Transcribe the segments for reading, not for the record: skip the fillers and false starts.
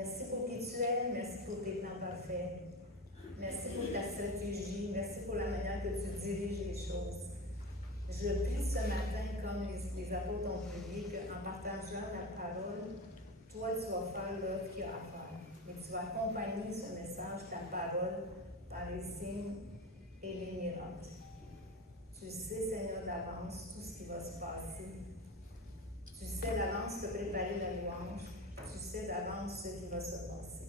Merci pour qui tu es, merci pour tes plans parfaits. Merci pour ta stratégie, merci pour la manière que tu diriges les choses. Je prie ce matin, comme les apôtres ont prié, qu'en partageant ta parole, toi, tu vas faire l'œuvre qu'il y a à faire. Et tu vas accompagner ce message, ta parole, par les signes et les miracles. Tu sais, Seigneur, d'avance tout ce qui va se passer. Tu sais d'avance te préparer la louange. Tu sais d'avance ce qui va se passer.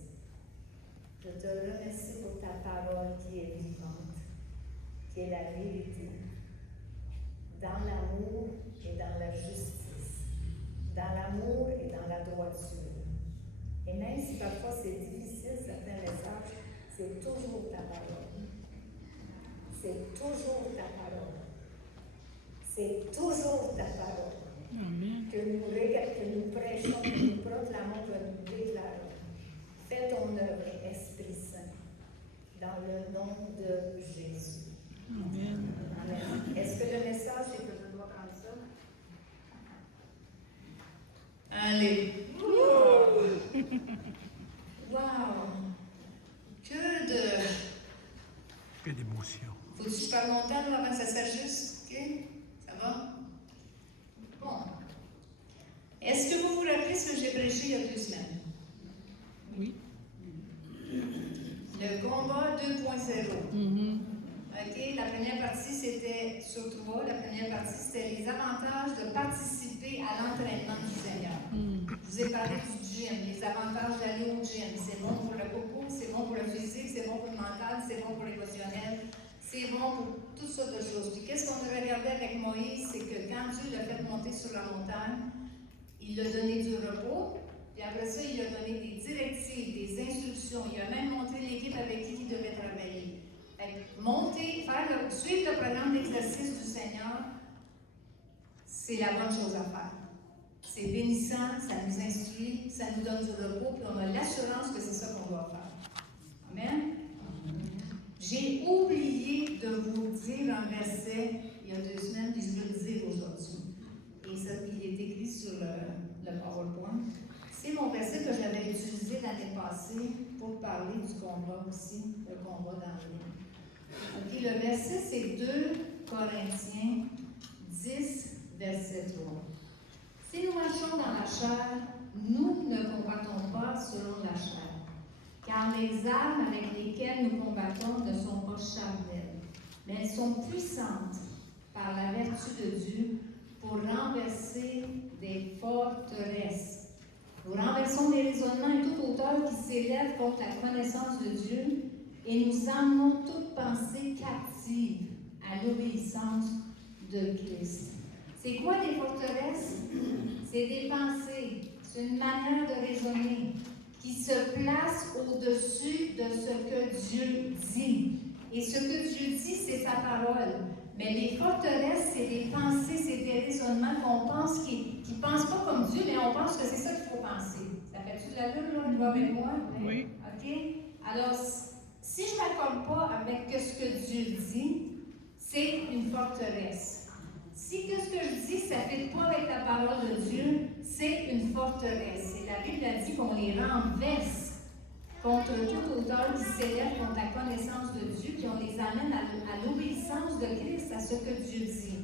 Je te remercie pour ta parole qui est vivante, qui est la vérité, dans l'amour et dans la justice, dans l'amour et dans la droiture. Et même si parfois c'est difficile, certains messages, c'est toujours ta parole. C'est toujours ta parole. C'est toujours ta parole. Amen. Que nous prêchons, que nous proclamons, que nous déclarons. Fais ton œuvre, Esprit Saint, dans le nom de Jésus. Amen. Amen. Est-ce que le message, c'est que je dois prendre ça? Allez. Wow! Que d'émotion. Faut-tu que je parle longtemps là, avant que ça s'ajuste? OK? Ça va? Bon. Est-ce que vous vous rappelez ce que j'ai prêché il y a 2 semaines? Oui. Le combat 2.0. OK? La première partie, c'était sur 3. La première partie, c'était les avantages de participer à l'entraînement du Seigneur. Je vous ai parlé du gym, les avantages d'aller au gym. C'est bon pour le coco, c'est bon pour le physique, c'est bon pour le mental, c'est bon pour l'émotionnel, c'est bon pour toutes sortes de choses. Puis qu'est-ce qu'on a regardé avec Moïse, c'est que quand Dieu l'a fait monter sur la montagne, il lui a donné du repos, puis après ça, il lui a donné des directives, des instructions. Il a même montré l'équipe avec qui il devait travailler. Monter, suivre le programme d'exercice du Seigneur, c'est la bonne chose à faire. C'est bénissant, ça nous instruit, ça nous donne du repos, puis on a l'assurance que c'est ça qu'on doit faire. Amen? J'ai oublié de vous dire un verset il y a 2 semaines, puis je veux le dire aujourd'hui. Et ça, il est écrit sur le PowerPoint. C'est mon verset que j'avais utilisé l'année passée pour parler du combat aussi, le combat dans le monde. OK, le verset, c'est 2 Corinthiens 10, verset 3. Si nous marchons dans la chair, nous ne combattons pas selon la chair, car les armes avec lesquelles nous combattons ne sont pas charnelles, mais elles sont puissantes par la vertu de Dieu pour renverser des forteresses. Nous renversons des raisonnements et toute hauteur qui s'élève contre la connaissance de Dieu et nous emmenons toute pensée captive à l'obéissance de Christ. C'est quoi des forteresses? C'est des pensées, c'est une manière de raisonner qui se place au-dessus de ce que Dieu dit. Et ce que Dieu dit, c'est sa parole. Mais les forteresses, c'est des pensées, c'est des raisonnements qu'on pense, qui ne pensent pas comme Dieu, mais on pense que c'est ça qu'il faut penser. Ça fait-tu de la lune, là? Tu vas avec moi? Oui. OK? Alors, si je ne m'accorde pas avec ce que Dieu dit, c'est une forteresse. Si ce que je dis, ça ne fait pas avec la parole de Dieu, c'est une forteresse. Et la Bible a dit qu'on les renverse contre toute hauteur qui s'élève contre la connaissance de Dieu, puis on les amène à l'obéissance de Christ, à ce que Dieu dit.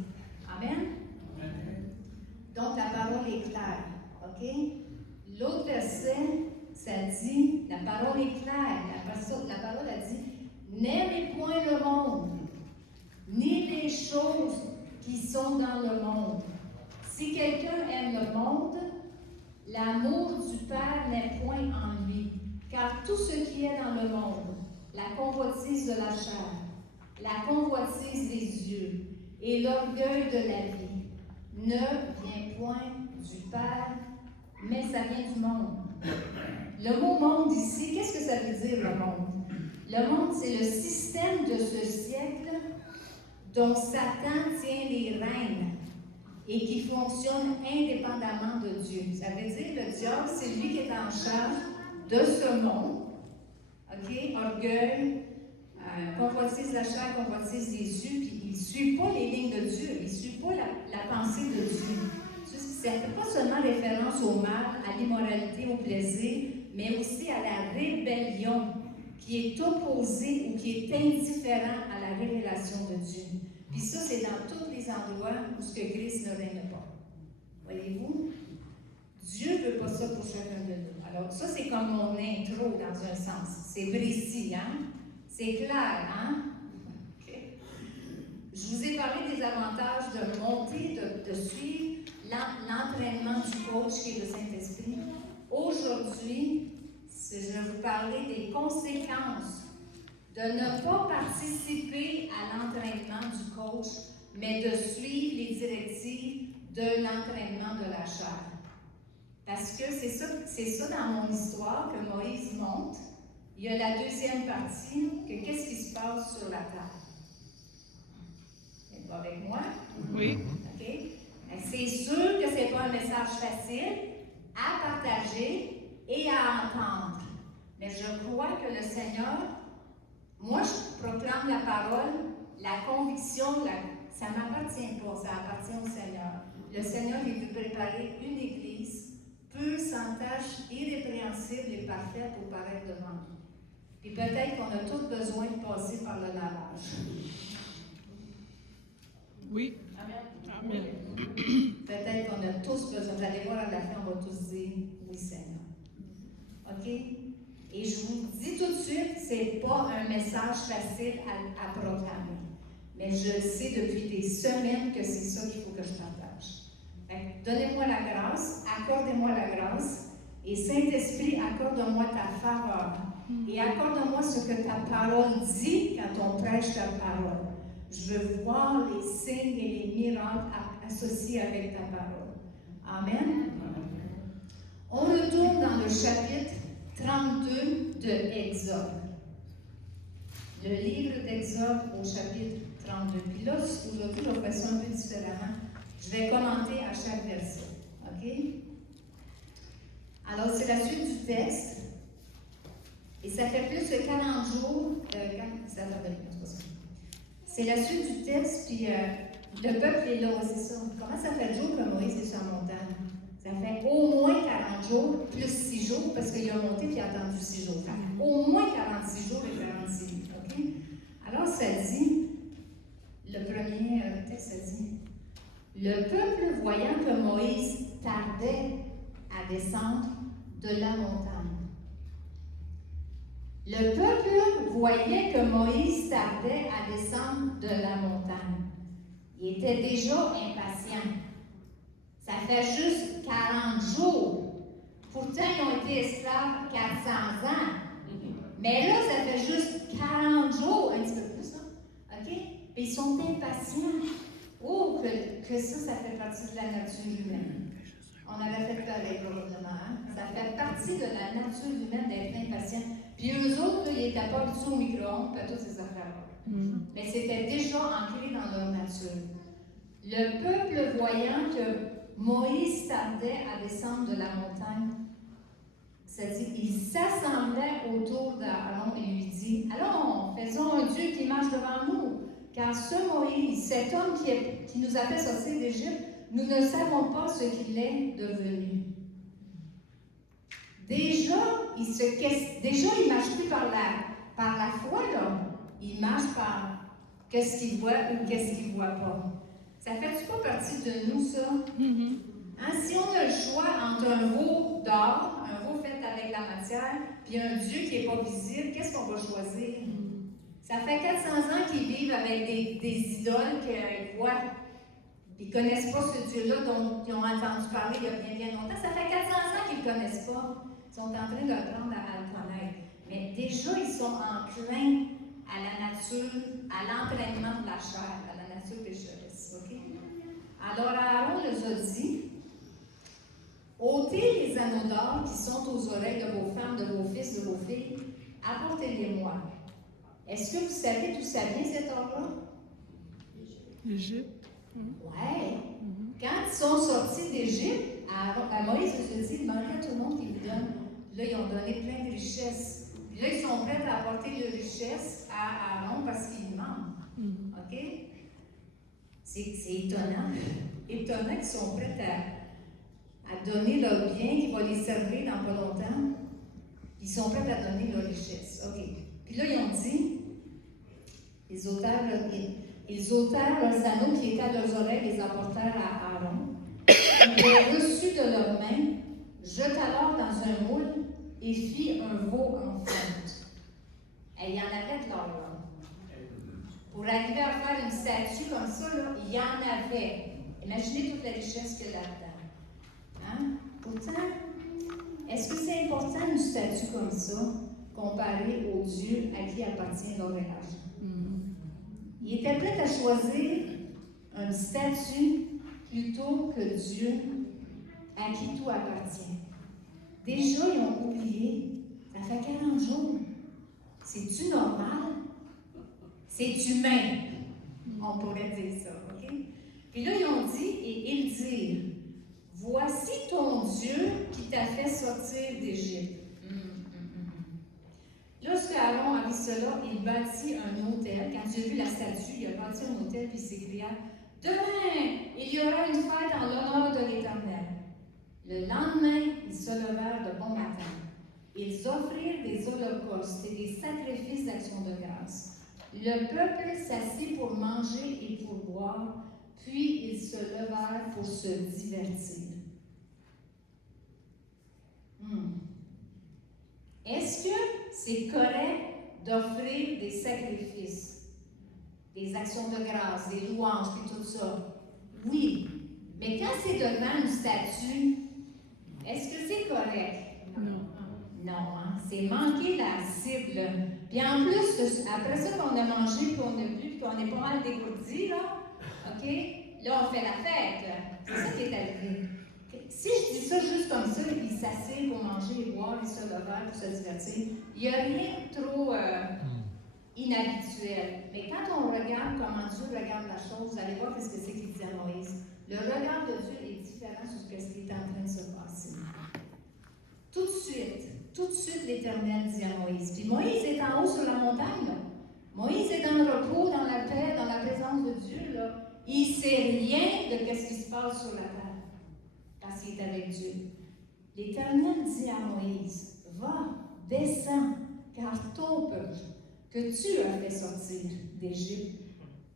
Amen? Amen. Donc, la parole est claire. OK? L'autre verset, ça dit, la parole est claire. La parole a dit, n'aimez point le monde, ni les choses qui sont dans le monde. Si quelqu'un aime le monde, l'amour du Père n'est point en lui. Car tout ce qui est dans le monde, la convoitise de la chair, la convoitise des yeux et l'orgueil de la vie, ne vient point du Père, mais ça vient du monde. Le mot monde ici, qu'est-ce que ça veut dire le monde? Le monde, c'est le système de ce siècle dont Satan tient les rênes et qui fonctionne indépendamment de Dieu. Ça veut dire que le diable, c'est lui qui est en charge de ce monde. OK? Orgueil, convoitise la chair, convoitise des yeux, puis il ne suit pas les lignes de Dieu, il ne suit pas la pensée de Dieu. Ça ne fait pas seulement référence au mal, à l'immoralité, au plaisir, mais aussi à la rébellion, qui est opposée ou qui est indifférent à la révélation de Dieu. Puis ça, c'est dans tous les endroits où ce que Christ ne règne pas. Voyez-vous? Dieu ne veut pas ça pour chacun de nous. Alors, ça, c'est comme mon intro dans un sens. C'est précis, hein? C'est clair, hein? OK. Je vous ai parlé des avantages de monter, de suivre l'entraînement du coach qui est le Saint-Esprit. Aujourd'hui, je vais vous parler des conséquences de ne pas participer à l'entraînement du coach, mais de suivre les directives de l'entraînement de la chair. Parce que c'est ça dans mon histoire que Moïse monte. Il y a la deuxième partie, que qu'est-ce qui se passe sur la terre? Êtes-vous avec moi? Oui. OK? C'est sûr que ce n'est pas un message facile à partager et à entendre. Mais je crois que le Seigneur, moi je proclame la parole, la conviction, ça ne m'appartient pas, ça appartient au Seigneur. Le Seigneur, il veut préparer une église pure, sans tache, irrépréhensible et parfaite pour paraître devant lui. Puis peut-être qu'on a tous besoin de passer par le lavage. Oui. Amen. Peut-être qu'on a tous besoin. Vous allez voir à la fin, on va tous dire oui, Seigneur. OK? Et je vous dis tout de suite, ce n'est pas un message facile à proclamer. Mais je le sais depuis des semaines que c'est ça qu'il faut que je partage. Donnez-moi la grâce, accordez-moi la grâce, et Saint-Esprit, accorde-moi ta faveur. Et accorde-moi ce que ta parole dit quand on prêche ta parole. Je veux voir les signes et les miracles associés avec ta parole. Amen. On retourne dans le chapitre 32 de Exode. Le livre d'Exode au chapitre 32. Puis là, aujourd'hui, je vais faire ça un peu différemment. Je vais commenter à chaque verset. OK? Alors, c'est la suite du texte. Et ça fait plus de 40 jours. C'est la suite du texte, puis le peuple est là, c'est ça. Comment ça fait de jours que Moïse est sur la montagne? Ça fait au moins 40 jours, plus 6 jours, parce qu'il a monté et il a attendu 6 jours. Au moins 46 jours et 46 nuits. OK? Alors, ça dit, le premier texte, ça dit, le peuple, voyant que Moïse tardait à descendre de la montagne. Le peuple voyait que Moïse tardait à descendre de la montagne. Il était déjà impatient. Ça fait juste 40 jours. Pourtant, ils ont été esclaves 400 ans. Mais là, ça fait juste 40 jours, un petit peu plus, hein? OK? Et ils sont impatients. Oh, que ça fait partie de la nature humaine. On avait fait pareil, probablement. Hein? Ça fait partie de la nature humaine d'être impatient. Puis eux autres, là, ils n'étaient pas du tout au micro-ondes, puis toutes ces affaires-là. Mais c'était déjà ancré dans leur nature. Le peuple, voyant que Moïse tardait à descendre de la montagne, c'est-à-dire, il s'assemblait autour d'Aaron et lui dit, « Allons, faisons un Dieu qui marche devant nous, car ce Moïse, cet homme qui nous a fait sortir d'Égypte, nous ne savons pas ce qu'il est devenu. » Déjà, il ne marche plus par la foi, là. Il marche par qu'est-ce qu'il voit ou qu'est-ce qu'il ne voit pas. Ça fait-tu pas partie de nous, ça? Hein, si on a le choix entre un veau d'or, un veau fait avec la matière, puis un Dieu qui n'est pas visible, qu'est-ce qu'on va choisir? Ça fait 400 ans qu'ils vivent avec des idoles qu'ils voient. Ils ne connaissent pas ce Dieu-là dont ils ont entendu parler il y a bien, bien longtemps. Ça fait 400 ans qu'ils ne le connaissent pas. Ils sont en train d'apprendre à le connaître. Mais déjà, ils sont enclins à la nature, à l'entraînement de la chair, à la nature pécheresse. OK? Alors, Aaron les a dit, « Ôtez les anneaux d'or qui sont aux oreilles de vos femmes, de vos fils, de vos filles, apportez-les-moi. » Est-ce que vous savez d'où ça vient, cet or-là? L'Égypte. Ouais. Quand ils sont sortis d'Égypte, à Moïse, je te dis, demandez à tout le monde qui lui donne. Là, ils ont donné plein de richesses. Puis là, ils sont prêts à apporter les richesses à Aaron parce qu'il demande. OK? C'est étonnant. Étonnant qu'ils sont prêts à donner leur bien qui va les servir dans pas longtemps. Ils sont prêts à donner leur richesse. OK. Puis là, ils ont dit, ils ôtèrent leurs anneaux qui étaient à leurs oreilles, les apportèrent à Aaron. Ils les reçut de leurs mains, jeta alors dans un moule et fit un veau en fonte. Et il y en avait de l'or, là. Pour arriver à faire une statue comme ça, là, il y en avait. Imaginez toute la richesse qu'il y a là-dedans. Hein? Pourtant, est-ce que c'est important une statue comme ça, comparée au Dieu à qui appartient l'or et l'argent? Il était prêt à choisir une statue plutôt que Dieu à qui tout appartient. Déjà, ils ont oublié. Ça fait 40 jours. C'est-tu normal? C'est humain. On pourrait dire ça, OK? Puis là, ils ont dit, et ils dirent, voici ton Dieu qui t'a fait sortir d'Égypte. Lorsque Aaron a vu cela, il bâtit un autel. Quand il a vu la statue, il a bâti un autel puis il s'écria, demain, il y aura une fête en l'honneur de l'Éternel. Le lendemain, ils se levèrent de bon matin. Ils offrirent des holocaustes et des sacrifices d'action de grâce. Le peuple s'assit pour manger et pour boire, puis ils se levèrent pour se divertir. Est-ce que c'est correct d'offrir des sacrifices, des actions de grâce, des louanges et tout ça? Oui. Mais quand c'est devant une statue, est-ce que c'est correct? Non, hein? C'est manquer la cible. Puis en plus, après ça qu'on a mangé, puis on a bu, puis qu'on est pas mal dégourdi, là, OK? Là, on fait la fête. C'est ça qui est arrivé. Si je dis ça juste comme ça, ils s'asseyent pour manger et boire, ils se levèrent pour se divertir, il n'y a rien de trop inhabituel. Mais quand on regarde comment Dieu regarde la chose, vous allez voir ce que c'est qu'il dit à Moïse. Le regard de Dieu est différent sur ce qui est en train de se passer. Tout de suite, l'Éternel dit à Moïse. Puis Moïse est en haut sur la montagne, là. Moïse est dans le repos, dans la paix, dans la présence de Dieu, là. Il ne sait rien de ce qui se passe sur la terre. Parce qu'il est avec Dieu. L'Éternel dit à Moïse, va, descends, car ton peuple que tu as fait sortir d'Égypte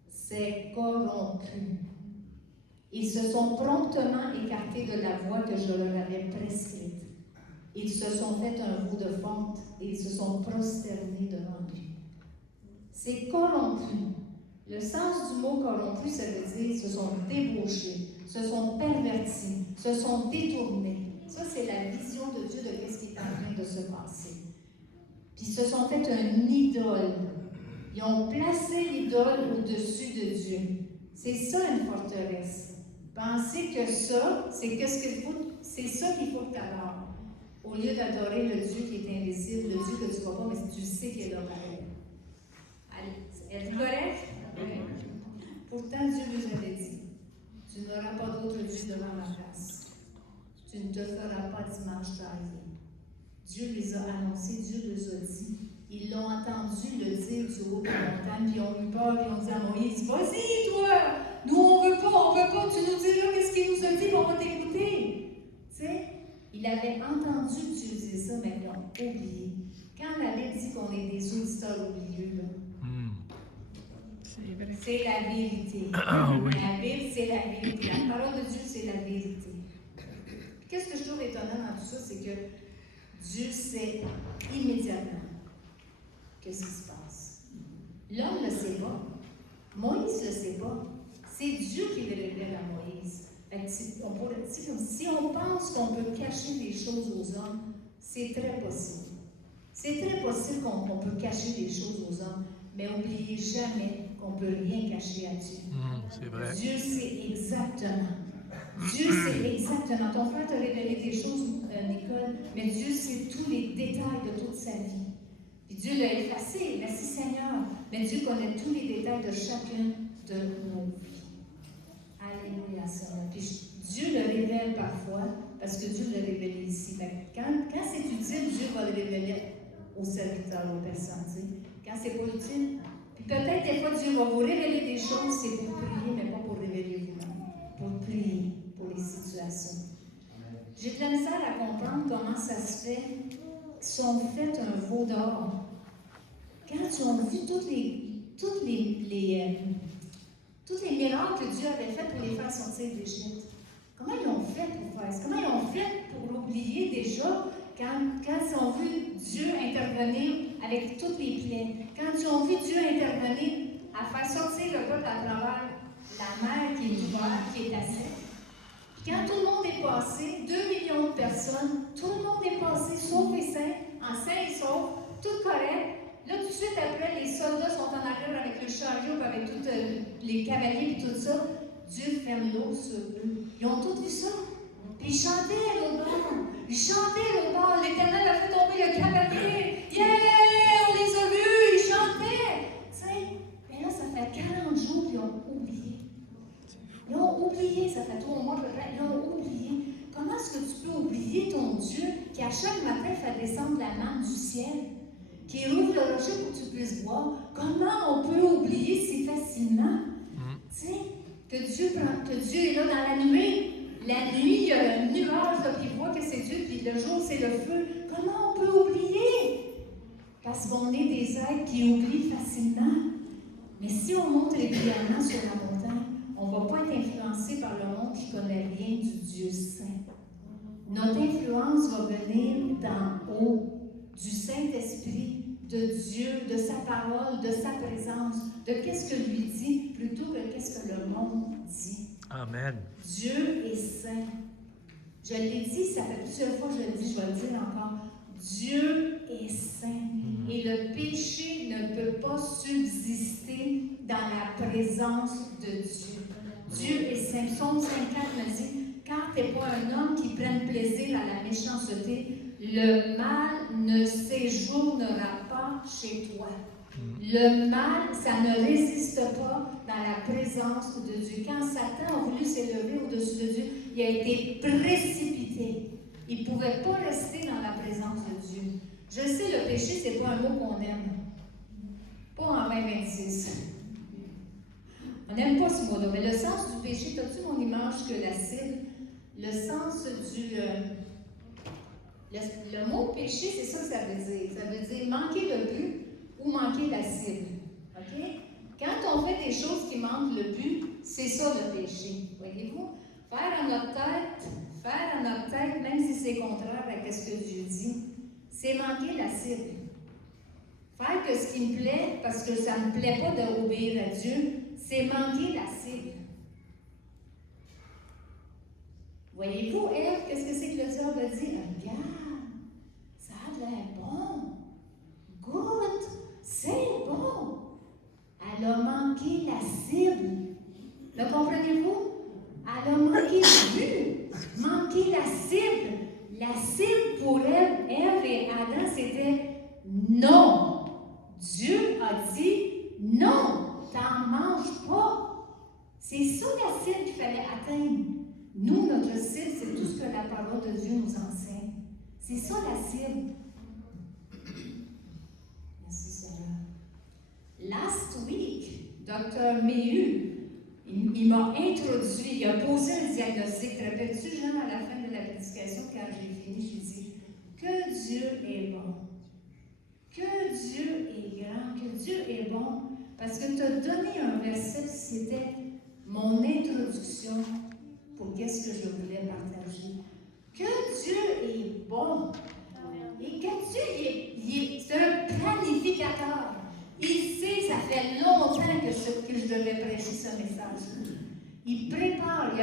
s'est corrompu. Ils se sont promptement écartés de la voie que je leur avais prescrite. Ils se sont fait un veau de fonte et ils se sont prosternés devant lui. C'est corrompu. Le sens du mot corrompu, ça veut dire se sont débauchés, se sont pervertis, se sont détournés. Ça, c'est la vision de Dieu de ce qui est en train de se passer. Puis ils se sont fait un idole. Ils ont placé l'idole au-dessus de Dieu. C'est ça une forteresse. Pensez que ça, c'est ça qu'il faut que tu adores. Au lieu d'adorer le Dieu qui est invisible, le Dieu que tu ne vois pas, mais tu sais qu'il est là pareil. Allez, êtes-vous correct? Oui. Pourtant, Dieu nous avait dit, tu n'auras pas d'autre Dieu devant ma face. Tu ne te feras pas d'image taillée. Dieu les a annoncés, Dieu les a dit. Ils l'ont entendu le dire du haut de la montagne, puis ils ont eu peur, puis ils ont dit à Moïse, vas-y, toi! Nous, on veut pas, tu nous dis là qu'est-ce qu'il nous a dit, puis on va t'écouter. Tu sais, il avait entendu Dieu dire ça, mais ils l'ont oublié. Quand la Bible dit qu'on est des auditeurs oublieux, là, c'est la vérité. Oui. La Bible, c'est la vérité. La parole de Dieu, c'est la vérité. Qu'est-ce que je trouve étonnant dans tout ça, c'est que Dieu sait immédiatement qu'est-ce qui se passe. L'homme ne le sait pas. Moïse ne le sait pas. C'est Dieu qui le révèle à Moïse. Si on pense qu'on peut cacher des choses aux hommes, c'est très possible. C'est très possible qu'on peut cacher des choses aux hommes, mais n'oubliez jamais qu'on ne peut rien cacher à Dieu. C'est vrai. Dieu sait exactement. Dieu sait exactement. Ton frère t'a révélé des choses, Nicole, mais Dieu sait tous les détails de toute sa vie. Puis Dieu l'a effacé, merci Seigneur. Mais Dieu connaît tous les détails de chacun de nos vies. Alléluia, Seigneur. Puis Dieu le révèle parfois, parce que Dieu l'a révélé ici. Quand c'est utile, Dieu va le révéler aux serviteurs, aux personnes. Tu sais. Quand c'est pas utile, puis peut-être des fois Dieu va vous révéler des choses, c'est pour prier, mais pas pour révéler vous-même. Pour prier pour les situations. J'ai de la misère à comprendre comment ça se fait qu'ils sont faits un veau d'or. Quand ils ont vu tous les miracles que Dieu avait faits pour les faire sortir d'Égypte, comment ils ont fait pour faire ça? Comment ils ont fait pour l'oublier déjà quand ils ont vu Dieu intervenir avec toutes les plaies? Quand ils ont vu Dieu intervenir à faire sortir le peuple à travers la mer qui est ouverte, qui est à sec. Quand tout le monde est passé, 2 millions de personnes, tout le monde est passé, sauf et sain, en sain et sauf, tout correct. Là, tout de suite après, les soldats sont en arrière avec le chariot, avec tous les cavaliers et tout ça. Dieu ferme l'eau sur eux. Ils ont tous vu ça. Puis ils chantaient à l'autre bord. Ils chantaient à l'autre bord. L'Éternel a fait tomber le cavalier. Yeah! On les a vus. Ils chantaient. Tu sais, mais là, ça fait 40 jours qu'ils ont oublié. Ils ont oublié, ça fait 3 mois peut-être, ils ont oublié. Comment est-ce que tu peux oublier ton Dieu qui à chaque matin fait descendre la manne du ciel, qui rouvre le rocher pour que tu puisses boire? Comment on peut oublier si facilement? Tu sais, que Dieu est là dans la nuit. La nuit, il y a un nuage, là, puis il voit que c'est Dieu, puis le jour, c'est le feu. Comment on peut oublier? Parce qu'on est des êtres qui oublient facilement. Mais si on monte régulièrement sur la montagne, on ne va pas être influencé par le monde qui ne connaît rien du Dieu saint. Notre influence va venir d'en haut, du Saint-Esprit, de Dieu, de sa parole, de sa présence, de qu'est-ce que lui dit, plutôt que qu'est-ce que le monde dit. Amen. Dieu est saint. Je l'ai dit, ça fait plusieurs fois que je le dis, je vais le dire encore. Dieu est saint. Et le péché ne peut pas subsister dans la présence de Dieu. Dieu est saint. Psaume 54 me dit, car tu n'es pas un homme qui prenne plaisir à la méchanceté, le mal ne séjournera pas chez toi. Le mal, ça ne résiste pas dans la présence de Dieu. Quand Satan a voulu s'élever au-dessus de Dieu, il a été précipité. Il ne pouvait pas rester dans la présence de Dieu. Je sais, le péché, ce n'est pas un mot qu'on aime. Pas en 2026. On n'aime pas ce mot-là. Mais le sens du péché, as-tu mon image que la cible? Le sens du... le mot péché, c'est ça que ça veut dire. Ça veut dire manquer le but ou manquer la cible. OK? Quand on fait des choses qui manquent le but, c'est ça le péché. Voyez-vous? Faire à notre tête, même si c'est contraire à ce que Dieu dit, c'est manquer la cible. Faire que ce qui me plaît, parce que ça ne me plaît pas d'obéir à Dieu, c'est manquer la cible. Voyez-vous, Ève, qu'est-ce que c'est que le diable a dit? Regarde, ça a l'air bon. Goûte, c'est bon. Elle a manqué la cible. Le comprenez-vous? Elle a manqué le but, manqué la cible. La cible pour Ève et Adam, c'était non. Dieu a dit non, t'en manges pas. C'est ça la cible qu'il fallait atteindre. Nous, notre cible, c'est tout ce que la parole de Dieu nous enseigne. C'est ça la cible. Merci Seigneur. Last week, Dr. Mehu, il m'a introduit, il a posé un diagnostic. Te rappelles-tu, Jean, à la fin de la prédication, quand j'ai fini, je lui ai dit que Dieu est bon. Que Dieu est grand, que Dieu est bon. Parce que tu as donné un verset, c'était mon introduction pour qu'est-ce que je voulais partager. Que Dieu est bon. Et que Dieu, c'est un planificateur. Il sait, ça fait longtemps que je devais prêcher ce message. Il prépare,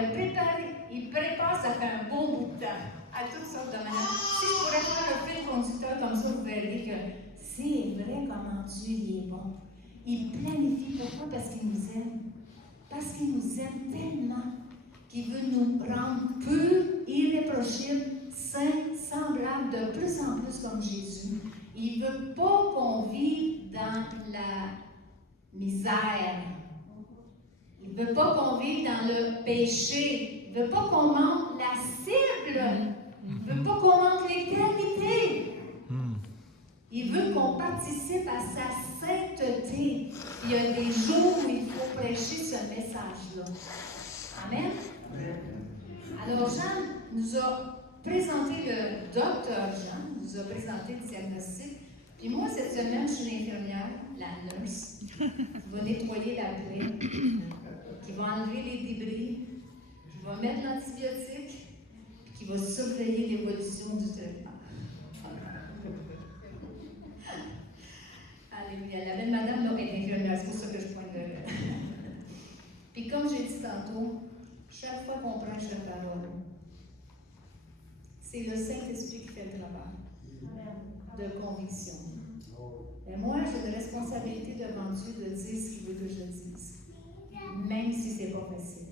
il prépare, ça fait un bon bout de temps, à toutes sortes de manières. Si je pourrais faire le fil conducteur comme ça, vous verrez que c'est vrai comment Dieu est bon. Il planifie. Pourquoi? Parce qu'il nous aime. Parce qu'il nous aime tellement qu'il veut nous rendre purs, irréprochables, saints, semblables, de plus en plus comme Jésus. Il ne veut pas qu'on vive dans la misère. Il ne veut pas qu'on vive dans le péché. Il ne veut pas qu'on manque la cible. Il ne veut pas qu'on manque l'éternité. Il veut qu'on participe à sa sainteté. Il y a des jours où il faut prêcher ce message-là. Amen? Alors Jean nous a présenté le docteur Jean, vous a présenté le diagnostic. Puis moi, cette semaine, je suis l'infirmière, la nurse, qui va nettoyer la plaie, qui va enlever les débris, qui va mettre l'antibiotique, puis qui va surveiller l'évolution du traitement. Alléluia. La belle madame là, est infirmière, c'est pour ça que je pointe de Puis comme j'ai dit tantôt, chaque fois qu'on prêche la parole, c'est le Saint-Esprit qui fait le travail de conviction. Et moi, j'ai une responsabilité devant Dieu de dire ce qu'il veut que je dise, même si ce n'est pas facile.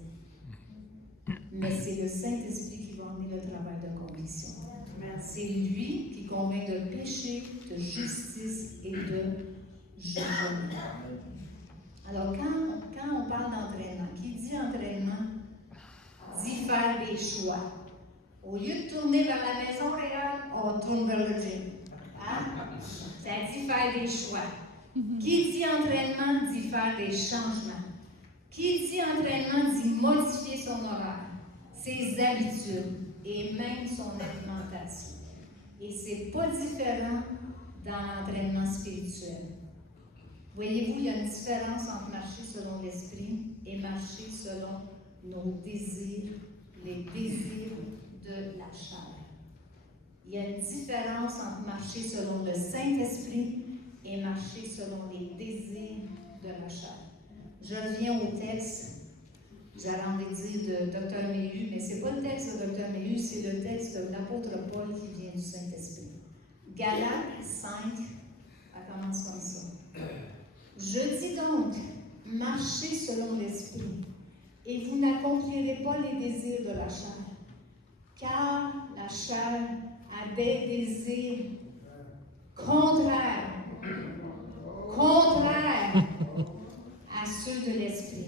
Mais c'est le Saint-Esprit qui va emmener le travail de conviction. C'est lui qui convainc de péché, de justice et de jugement. Alors, quand on parle d'entraînement, qui dit entraînement, dit faire des choix. Au lieu de tourner vers la maison, regarde, on tourne vers le gym. Hein? Ça dit faire des choix. Qui dit entraînement dit faire des changements. Qui dit entraînement dit modifier son horaire, ses habitudes et même son alimentation. Et c'est pas différent dans l'entraînement spirituel. Voyez-vous, il y a une différence entre marcher selon l'esprit et marcher selon nos désirs, les désirs de la chair. Il y a une différence entre marcher selon le Saint-Esprit et marcher selon les désirs de la chair. Je reviens au texte, j'avais envie de dire de Dr. Méhu, mais ce n'est pas le texte de Dr. Méhu, c'est le texte de l'apôtre Paul qui vient du Saint-Esprit. Galates 5, ça commence comme ça. Je dis donc, marchez selon l'Esprit, et vous n'accomplirez pas les désirs de la chair, car la chair a des désirs contraires à ceux de l'Esprit.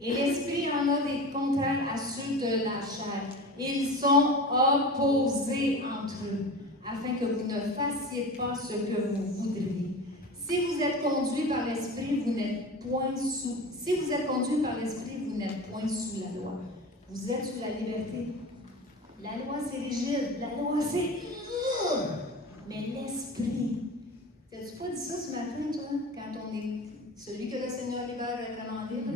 Et l'Esprit en a des contraires à ceux de la chair. Ils sont opposés entre eux, afin que vous ne fassiez pas ce que vous voudriez. Si vous êtes conduit par l'Esprit, vous n'êtes point sous. Si vous êtes conduit par l'Esprit, vous n'êtes point sous la loi. Vous êtes sous la liberté. La loi, c'est rigide. La loi, c'est... Mais l'Esprit... T'as-tu pas dit ça ce matin, toi, quand on est... Celui que le Seigneur libère est vraiment libre?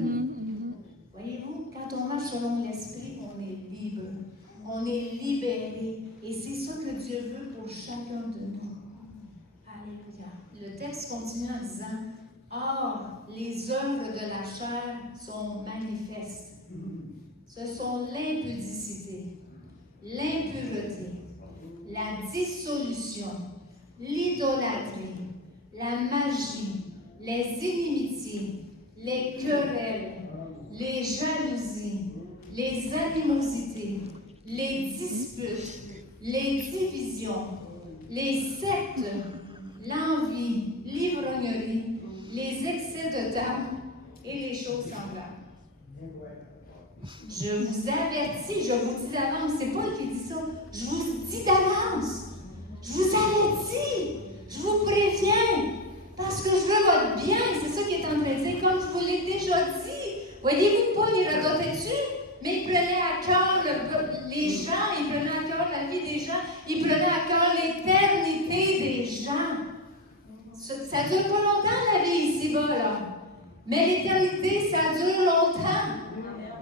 Voyez-vous, quand on marche selon l'Esprit, on est libre. On est libéré. Et c'est ça que Dieu veut pour chacun de nous. Alléluia. Le texte continue en disant, « Or, les œuvres de la chair sont manifestes. Ce sont l'impudicité, l'impureté, la dissolution, l'idolâtrie, la magie, les inimitiés, les querelles, les jalousies, les animosités, les disputes, les divisions, les sectes, l'envie, l'ivrognerie, les excès de table et les choses semblables. Je vous avertis, je vous dis d'avance, c'est Paul qui dit ça, je vous dis d'avance, je vous avertis, je vous préviens, parce que je veux votre bien, c'est ça qu'il est en train de dire, comme je vous l'ai déjà dit. Voyez-vous, Paul, il radotait dessus, mais il prenait à cœur les gens, il prenait à cœur la vie des gens, il prenait à cœur l'éternité des gens. Ça dure pas longtemps, la vie ici-bas, là. Mais l'éternité, ça dure longtemps.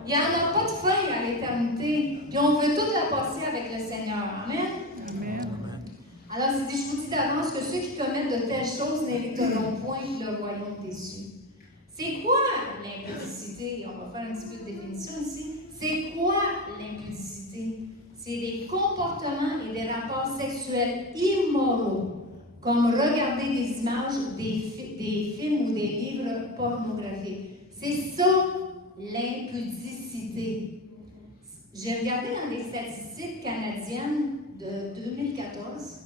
Il n'y en a pas de fin à l'éternité. Puis on veut toute la passer avec le Seigneur. Amen? Amen. Alors, je vous dis d'avance que ceux qui commettent de telles choses n'hériteront point le royaume des cieux. C'est quoi l'impudicité? On va faire un petit peu de définition ici. C'est quoi l'impudicité? C'est des comportements et des rapports sexuels immoraux, comme regarder des images, des films ou des livres pornographiques. C'est ça, l'impudicité. J'ai regardé dans des statistiques canadiennes de 2014,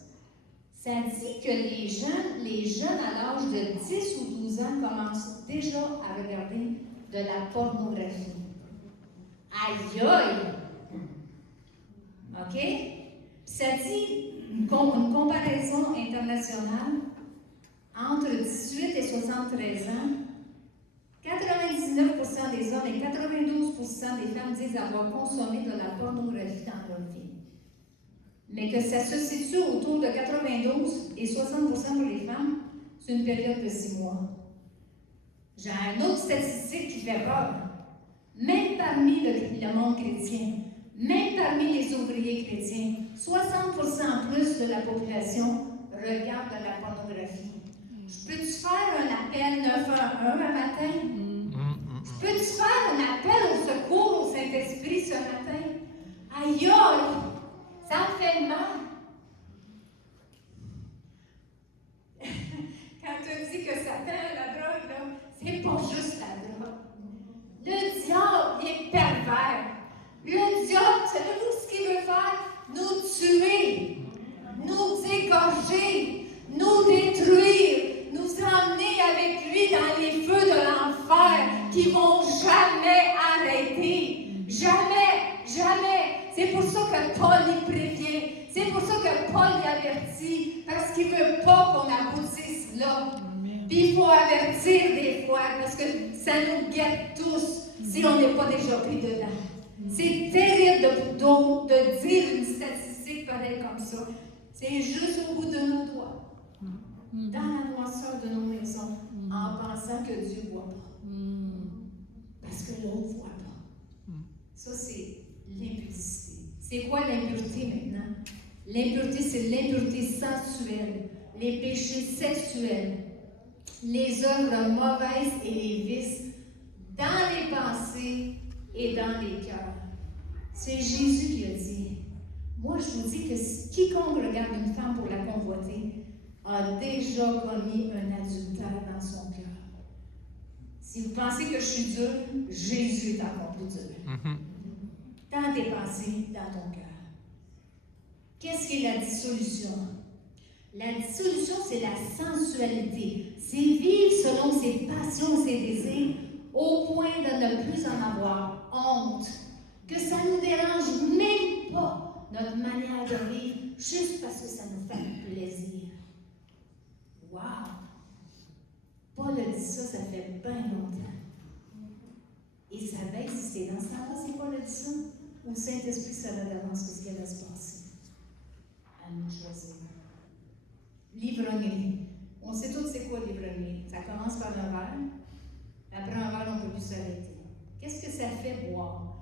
ça dit que les jeunes à l'âge de 10 ou 12 ans commencent déjà à regarder de la pornographie. Aïe aïe! OK? Ça dit une comparaison internationale entre 18 et 73 ans. 99% des hommes et 92% des femmes disent avoir consommé de la pornographie dans leur vie. 99% mais que ça se situe autour de 92 et 60% pour les femmes, c'est une période de 6 mois. J'ai une autre statistique qui fait peur. Même parmi le monde chrétien, même parmi les ouvriers chrétiens, 60% plus de la population regarde de la pornographie. Je peux-tu faire un appel 911 un matin? Je peux-tu faire un appel au secours au Saint-Esprit ce matin? Aïe, aïe! Ça me fait mal. Quand tu dis que Satan a la drogue, là, c'est pas juste la drogue. Le diable, il est pervers. Le diable, savez-vous ce qu'il veut faire? Nous tuer, nous égorger, nous détruire, nous emmener avec lui dans les feux de l'enfer qui vont jamais arrêter. Jamais, jamais. C'est pour ça que Paul y prévient. C'est pour ça que Paul y avertit. Parce qu'il ne veut pas qu'on aboutisse là. Puis il faut avertir des fois, parce que ça nous guette tous si on n'est pas déjà pris dedans. C'est terrible de dire une statistique pareille comme ça. C'est juste au bout de nos doigts, dans la noirceur de nos maisons, en pensant que Dieu ne voit pas. Parce que l'autre ne voit pas. Ça, c'est l'impudicité. C'est quoi l'impureté maintenant? L'impureté, c'est l'impureté sensuelle, les péchés sexuels, les œuvres mauvaises et les vices dans les pensées et dans les cœurs. C'est Jésus qui a dit. Moi, je vous dis que quiconque regarde une femme pour la convoiter a déjà commis un adultère dans son cœur. Si vous pensez que je suis dur, Jésus est encore plus dur. Dans tes pensées, dans ton cœur. Qu'est-ce qu'est la dissolution? La dissolution, c'est la sensualité. C'est vivre selon ses passions, ses désirs, au point de ne plus en avoir honte. Que ça ne nous dérange même pas notre manière de vivre, juste parce que ça nous fait plaisir. Wow! Paul a dit ça, ça fait bien longtemps. Et ça va exister. Dans ce temps-là, c'est Paul a dit ça? Ou le Saint-Esprit savait d'avance ce qui allait se passer? À nous choisir. L'ivrognerie. On sait tous c'est quoi l'ivrognerie. Ça commence par un verre. Après un verre, on ne peut plus s'arrêter. Qu'est-ce que ça fait boire?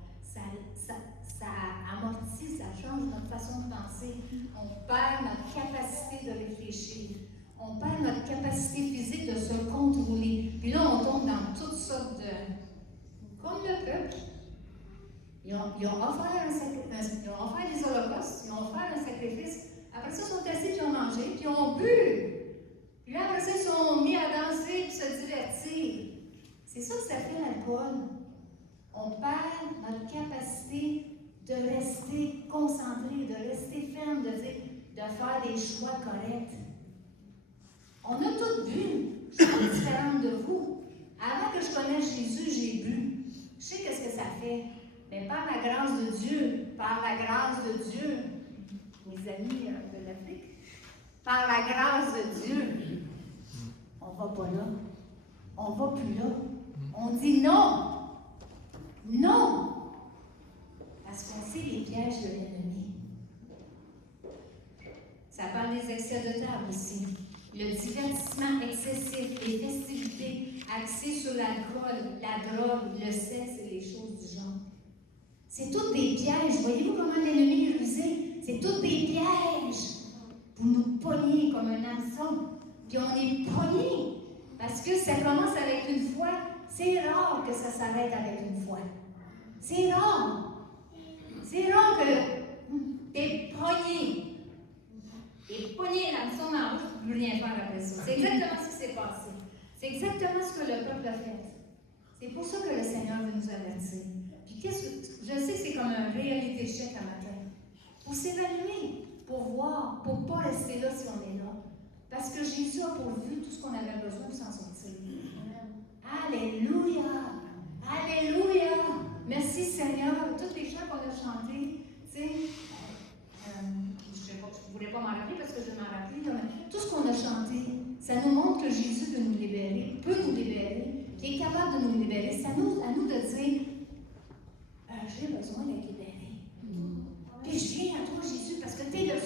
Ça amortit, ça change notre façon de penser. On perd notre capacité de réfléchir. On perd notre capacité physique de se contrôler. Puis là, on tombe dans toutes sortes de... Comme le peuple. Ils ont offert des holocaustes, ils ont offert un sacrifice. Après ça, ils sont assis, puis ils ont mangé, puis ils ont bu. Puis là, après ça, ils sont mis à danser, puis se divertir. C'est ça que ça fait l'alcool. On perd notre capacité de rester concentré, de rester ferme, de faire des choix corrects. On a tous bu. Je suis pas différente de vous. Avant que je connaisse Jésus, j'ai bu. Je sais qu'est-ce que ça fait. Mais par la grâce de Dieu, mes amis de l'Afrique, par la grâce de Dieu, on ne va pas là. On ne va plus là. On dit non. Non! Parce qu'on sait les pièges de l'ennemi. Ça parle des excès de table aussi. Le divertissement excessif, les festivités axées sur l'alcool, la drogue, le sexe et les choses du genre. C'est tous des pièges. Voyez-vous comment l'ennemi est rusé? C'est tous des pièges pour nous pogner comme un hameçon. Puis on est pognés parce que ça commence avec une foi. C'est rare que ça s'arrête avec une foi. C'est rare. C'est rare que t'es pogné. T'es pogné l'hameçon dans la bouche pour ne plus rien faire après ça. C'est exactement ce qui s'est passé. C'est exactement ce que le peuple a fait. C'est pour ça que le Seigneur veut nous avertir. Puis je sais que c'est comme un réalité check à matin. Pour s'évaluer, pour voir, pour ne pas rester là si on est là. Parce que Jésus a pourvu tout ce qu'on avait besoin pour s'en sortir. Alléluia! Alléluia! Merci Seigneur. Tous les chants qu'on a chantés, tu sais, je ne voulais pas m'en rappeler parce que je vais m'en rappeler, mais tout ce qu'on a chanté, ça nous montre que Jésus peut nous libérer, qu'il est capable de nous libérer. C'est à nous de dire, j'ai besoin d'être libéré. Puis je viens à toi Jésus parce que tu es le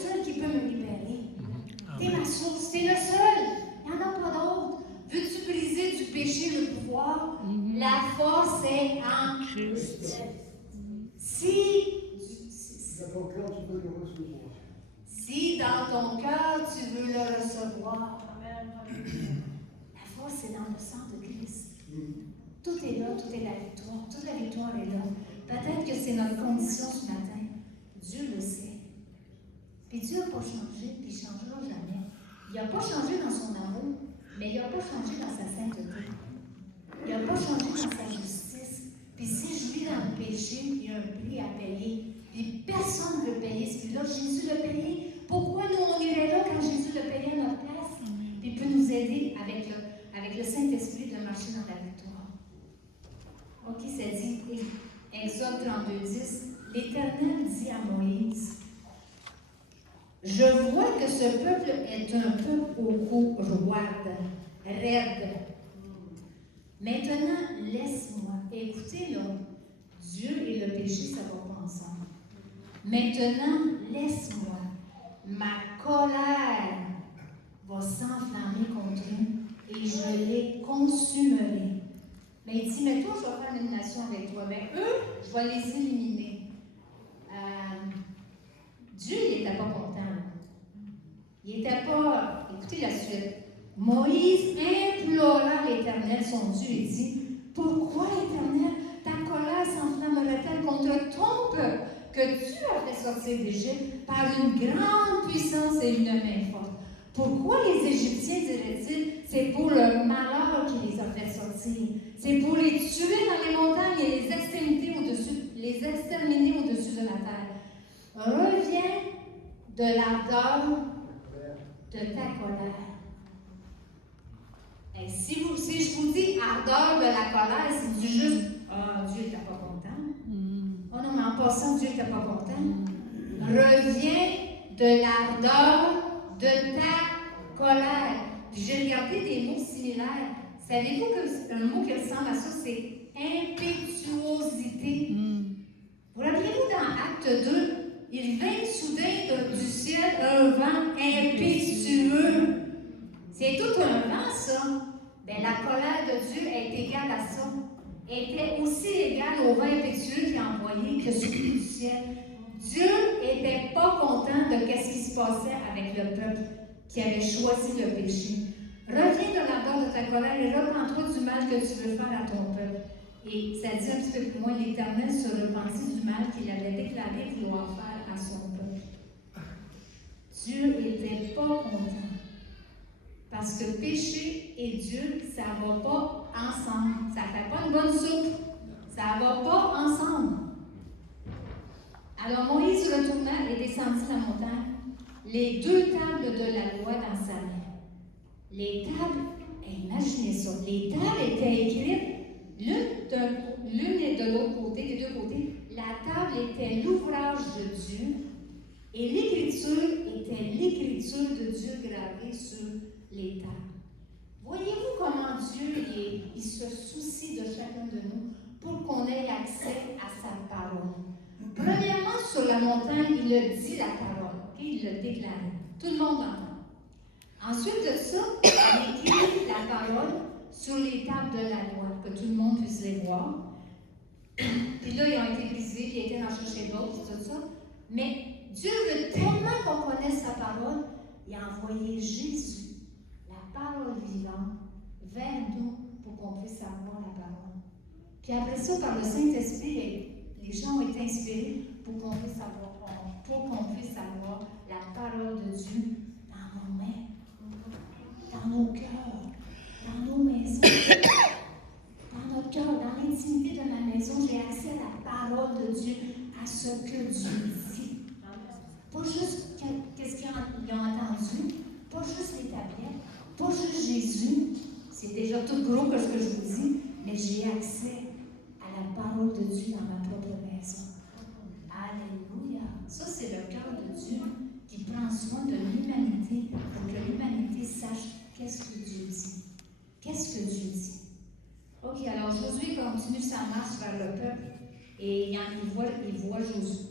ta source, t'es le seul. Il n'y en a pas d'autre. Veux-tu briser du péché le pouvoir? La force est en Christ. Si dans ton cœur tu veux le recevoir, la force est dans le sang de Christ. Tout est là, tout est la victoire. Toute la victoire est là. Peut-être que c'est notre condition ce matin. Dieu le sait. Puis Dieu n'a pas changé, puis il ne changera jamais. Il n'a pas changé dans son amour, mais il n'a pas changé dans sa sainteté. Il n'a pas changé dans sa justice. Puis si je vis dans le péché, il y a un prix à payer. Puis personne ne veut payer ce prix-là. Jésus l'a payé. Pourquoi nous, on irait là quand Jésus l'a payé à notre place? Puis il peut nous aider avec le Saint-Esprit de marcher dans la victoire. OK, ça dit, Exode 32, 10, l'Éternel dit à Moïse, je vois que ce peuple est un peuple au cou roide, raide. Maintenant, laisse-moi. Écoutez, là, Dieu et le péché, ça va pas ensemble. Maintenant, laisse-moi. Ma colère va s'enflammer contre eux et je les consumerai. Mais il dit, mais toi, je vais faire une nation avec toi. Mais eux, je vais les éliminer. Dieu, il n'était pas content. Il n'était pas... Écoutez la suite. Moïse implora l'Éternel, son Dieu, et dit, pourquoi, Éternel, ta colère s'enflammerait-elle contre ton peuple que tu as fait sortir d'Égypte par une grande puissance et une main forte? Pourquoi les Égyptiens, diraient-ils, c'est pour le malheur qui les a fait sortir? C'est pour les tuer dans les montagnes et les exterminer au-dessus de la terre. Reviens de l'ardeur de ta colère. Et si je vous dis ardeur de la colère, c'est du juste Dieu n'était pas content. Oh non, mais en passant, Dieu n'était pas content. Reviens de l'ardeur de ta colère. J'ai regardé des mots similaires. Savez-vous qu'un mot qui ressemble à ça, c'est impétuosité. Vous rappelez-vous dans Acte 2, il vint soudain du ciel un vent impétueux. C'est tout un vent, ça. Bien, la colère de Dieu est égale à ça. Elle était aussi égale au vent impétueux qu'il a envoyé que celui du ciel. Dieu n'était pas content de ce qui se passait avec le peuple qui avait choisi le péché. Reviens de l'ardeur de ta colère et repens-toi du mal que tu veux faire à ton peuple. Et ça dit un petit peu plus loin, l'Éternel se repentit du mal qu'il avait déclaré vouloir faire à son peuple. Dieu n'était pas content. Parce que péché et Dieu, ça ne va pas ensemble. Ça ne fait pas une bonne soupe. Ça ne va pas ensemble. Alors Moïse retourna et descendit la montagne, les 2 tables de la loi dans sa main. Les tables, imaginez ça, les tables étaient écrites l'une et de l'autre côté, des 2 côtés. La table était l'ouvrage de Dieu et l'écriture était l'écriture de Dieu gravée sur les tables. Voyez-vous comment Dieu il se soucie de chacun de nous pour qu'on ait accès à sa parole. Premièrement, sur la montagne, il a dit la parole, il l'a déclaré. Tout le monde entend. Ensuite de ça, il écrit la parole sur les tables de la loi, que tout le monde puisse les voir. Puis là, ils ont été brisés, il a été en chercher d'autres, tout ça. Mais Dieu veut tellement qu'on connaisse sa parole, il a envoyé Jésus, la parole vivante, vers nous pour qu'on puisse avoir la parole. Puis après ça, par le Saint-Esprit, les gens ont été inspirés pour qu'on puisse avoir la parole de Dieu dans nos mains, dans nos cœurs, dans nos maisons, dans notre cœur, dans l'intimité de ma maison. J'ai accès à la parole de Dieu, à ce que Dieu dit. Pas juste qu'est-ce qu'il a entendu, pas juste les tablettes, pas juste Jésus. C'est déjà tout gros que ce que je vous dis, mais j'ai accès à la parole de Dieu dans ma propre maison. Alléluia! Ça, c'est le cœur de Dieu qui prend soin de l'humanité pour que l'humanité sache qu'est-ce que Dieu dit. Qu'est-ce que Dieu dit? OK, alors Josué continue sa marche vers le peuple et il voit Josué.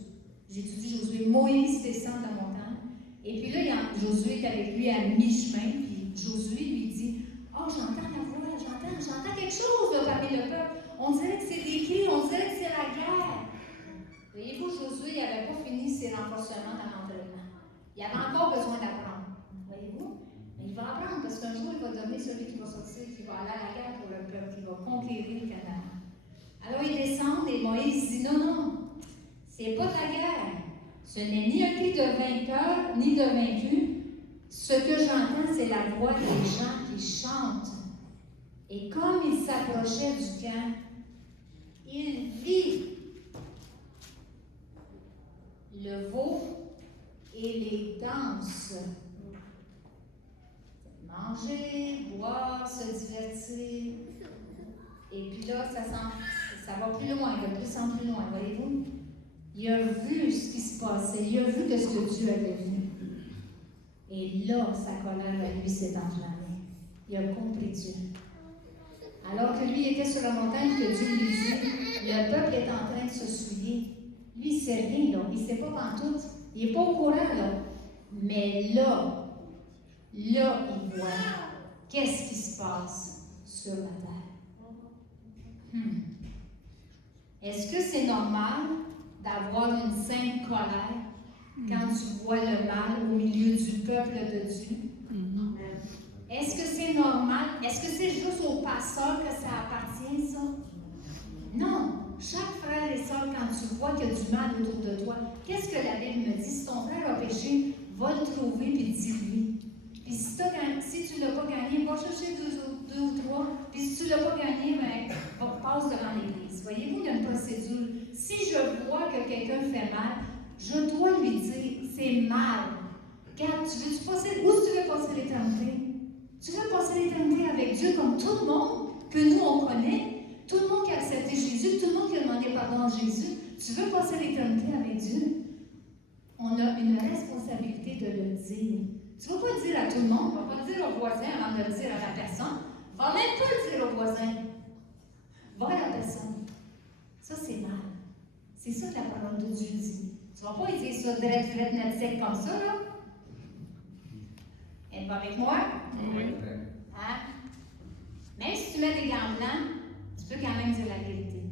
J'étudie Josué. Moïse descend de la montagne Et puis là, Josué est avec lui à mi-chemin, puis Josué lui dit, « Oh, j'entends la voix, j'entends quelque chose là, parmi le peuple. On dirait que c'est des cris, on dirait que c'est la guerre. » Voyez-vous, Josué n'avait pas fini ses renforcements dans l'entraînement. Il avait encore besoin d'apprendre. Voyez-vous? Mais il va apprendre parce qu'un jour, il va devenir celui qui va sortir, qui va aller à la guerre pour le peuple, qui va conquérir le Canaan. Alors ils descendent et Moïse dit non, non, c'est pas de la guerre. Ce n'est ni un cri de vainqueur ni de vaincu. Ce que j'entends, c'est la voix des gens qui chantent. Et comme il s'approchait du camp, il vit le veau et les danses. Manger, boire, se divertir. Et puis là, ça va plus loin, de plus en plus loin, voyez-vous? Il a vu ce qui se passait, il a vu ce que Dieu avait vu. Et là, sa colère à lui s'est enflammée. Il a compris Dieu. Alors que lui était sur la montagne, que Dieu lui dit, le peuple est en train de se souiller. Lui, il ne sait rien, là. Il ne sait pas pantoute. Il n'est pas au courant, là. Mais là, il voit qu'est-ce qui se passe sur la terre. Est-ce que c'est normal d'avoir une sainte colère quand tu vois le mal au milieu du peuple de Dieu? Est-ce que c'est normal? Est-ce que c'est juste aux pasteurs que ça appartient, ça? Non. Chaque frère et sœur, quand tu vois qu'il y a du mal autour de toi, qu'est-ce que la Bible me dit? Si ton frère a péché, va le trouver et dis-lui. Puis si tu ne l'as pas gagné, va chercher deux ou trois. Puis si tu ne l'as pas gagné, passe devant l'Église. Voyez-vous, il y a une procédure. Si je vois que quelqu'un fait mal, je dois lui dire, c'est mal. Car où tu veux passer l'éternité? Tu veux passer l'éternité avec Dieu comme tout le monde que nous on connaît? Tout le monde qui a accepté Jésus, tout le monde qui a demandé pardon à Jésus, tu veux passer l'éternité avec Dieu? On a une responsabilité de le dire. Tu ne vas pas le dire à tout le monde, tu ne vas pas le dire au voisin avant de le dire à la personne. Va même pas le dire au voisin. Va à la personne. Ça, c'est mal. C'est ça que la parole de Dieu dit. Tu ne vas pas lui dire ça direct, net, sec comme ça, là. Êtes-vous pas avec moi? Oui. Hein? Même si tu mets des gants blancs, tu peux quand même dire la vérité.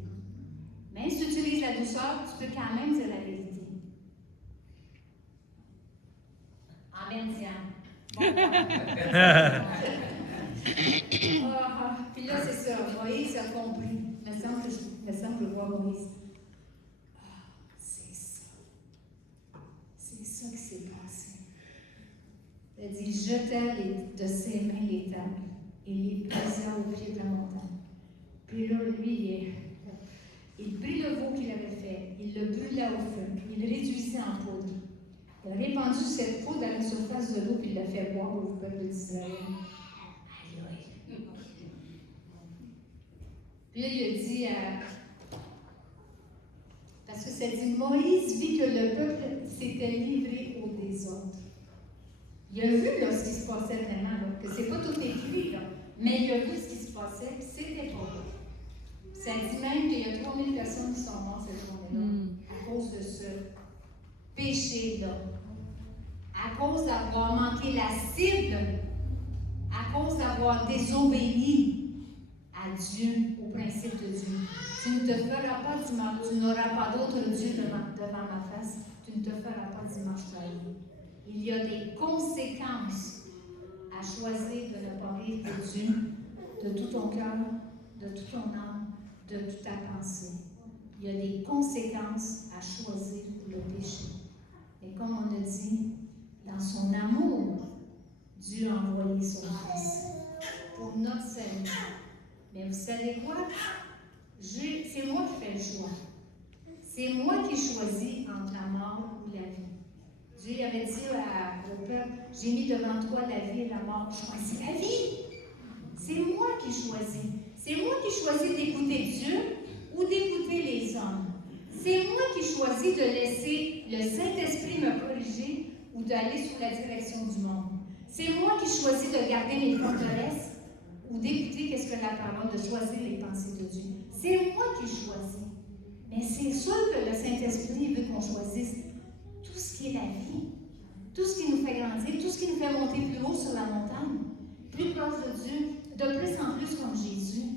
Même si tu utilises la douceur, tu peux quand même dire la vérité. Amen, Diane. Puis là, c'est ça. Moïse a compris. Il me semble voir Moïse. C'est ça. C'est ça qui s'est passé. Il a dit, il jetait de ses mains les tables et les posa au pied de la montagne. Puis là, lui, il prit le veau qu'il avait fait, il le brûla au feu, il le réduisit en poudre. Il a répandu cette poudre à la surface de l'eau, puis il l'a fait boire au peuple d'Israël. Aïe, aïe. Puis là, il a dit parce que ça dit, Moïse vit que le peuple s'était livré au désordre. Il a vu là, ce qui se passait vraiment, là, que c'est pas tout écrit, là, mais il a vu ce qui se passait, puis c'était pas vrai. Ça dit même qu'il y a 3000 personnes qui sont mortes cette journée-là à cause de ce péché-là. À cause d'avoir manqué la cible, à cause d'avoir désobéi à Dieu, au principe de Dieu. Tu ne te feras pas dimanche, tu n'auras pas d'autre Dieu devant ma face, tu ne te feras pas dimanche travailler. Il y a des conséquences à choisir de ne pas rire de Dieu, de tout ton cœur, de toute ton âme, de toute ta pensée. Il y a des conséquences à choisir pour le péché. Et comme on a dit, dans son amour, Dieu a envoyé son Fils pour notre salut. Mais vous savez quoi? C'est moi qui fais le choix. C'est moi qui choisis entre la mort ou la vie. Dieu avait dit au peuple, j'ai mis devant toi la vie et la mort. Choisis la vie. C'est moi qui choisis. C'est moi qui choisis d'écouter Dieu ou d'écouter les hommes. C'est moi qui choisis de laisser le Saint-Esprit me corriger ou d'aller sous la direction du monde. C'est moi qui choisis de garder mes forteresses ou d'écouter qu'est-ce que la parole, de choisir les pensées de Dieu. C'est moi qui choisis. Mais c'est sûr que le Saint-Esprit veut qu'on choisisse tout ce qui est la vie, tout ce qui nous fait grandir, tout ce qui nous fait monter plus haut sur la montagne, plus proche de Dieu, de plus en plus comme Jésus.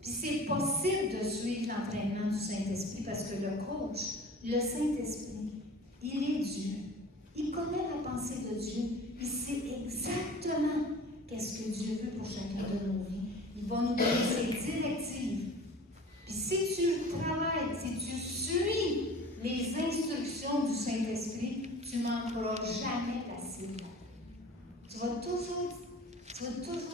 Puis c'est possible de suivre l'entraînement du Saint-Esprit parce que le coach, le Saint-Esprit, il est Dieu. Il connaît la pensée de Dieu. Il sait exactement qu'est-ce que Dieu veut pour chacun de nos vies. Il va nous donner ses directives. Puis si tu travailles, si tu suis les instructions du Saint-Esprit, tu ne manqueras jamais ta cible. Tu vas toujours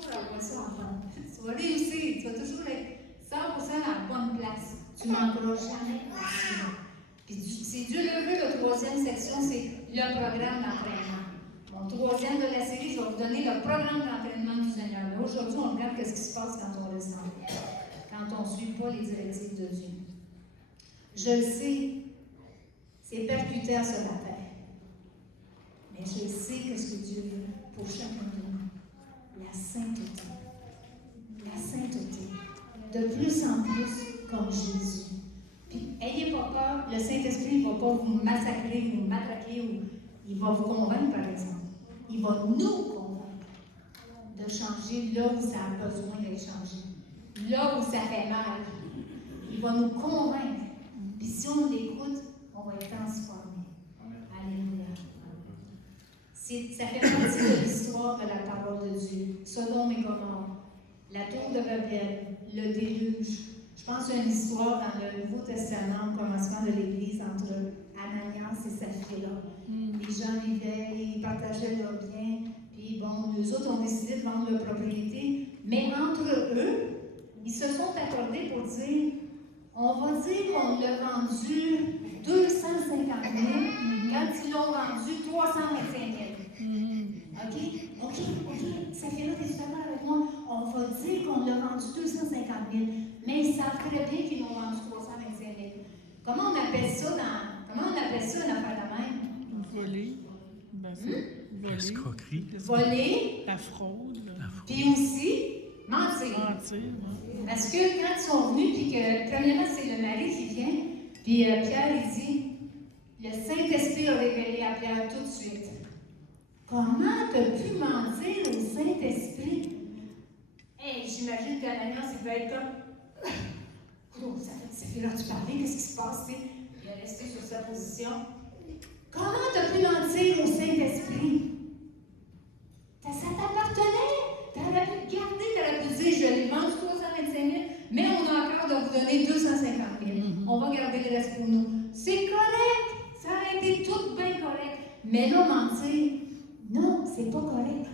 avoir ça en fond. Tu vas réussir, tu vas toujours être 100% à la bonne place. Tu ne manqueras jamais ta cible. Puis si Dieu le veut, la troisième section, c'est le programme d'entraînement. Mon troisième de la série, je vais vous donner le programme d'entraînement du Seigneur. Mais aujourd'hui, on regarde ce qui se passe quand on reste en terre, quand on ne suit pas les directives de Dieu. Je le sais, c'est percuté à ce matin. Mais je sais que ce que Dieu veut pour chacun de nous, la sainteté. La sainteté. De plus en plus comme Jésus. Puis, ayez pas peur, le Saint-Esprit ne va pas vous massacrer ou matraquer, ou il va vous convaincre, par exemple. Il va nous convaincre de changer là où ça a besoin d'être changé, là où ça fait mal. Il va nous convaincre. Puis si on l'écoute, on va être transformé. Alléluia. Ça fait partie de l'histoire de la parole de Dieu. Sodome et Gomorrhe, la tour de Babel, le déluge. Je pense à une histoire dans le Nouveau Testament, au commencement de l'Église, entre Ananias et Saphira. Les gens vivaient, ils partageaient leurs biens, puis bon, les autres ont décidé de vendre leur propriété, mais entre eux, ils se sont accordés pour dire, on va dire qu'on l'a vendu 250 000, quand ils l'ont vendu 325 000. OK? Saphira, t'es d'accord avec moi? On va dire qu'on l'a vendu 250 000, mais ils savent très bien qu'ils l'ont vendu 325 000. Comment on appelle ça une affaire de même? Voler. Voler. Escroquerie. Voler. La fraude. Puis aussi, mentir. Mentir. Parce que quand ils sont venus, puis que, premièrement, c'est le mari qui vient, puis Pierre, il dit, le Saint-Esprit a révélé à Pierre tout de suite. Comment tu as pu mentir au Saint-Esprit? J'imagine qu'Ananias, il va être comme, oh, ça fait là tu parlais, qu'est-ce qui se passe? Il est resté sur sa position. Comment tu as pu mentir au Saint-Esprit? Ça t'appartenait. Tu aurais pu le garder, tu aurais pu dire, je l'ai vendu 325 000, mais on a encore de vous donner 250 000. On va garder le reste pour nous. C'est correct. Ça a été tout bien correct. Mais là, mentir, non, c'est pas correct.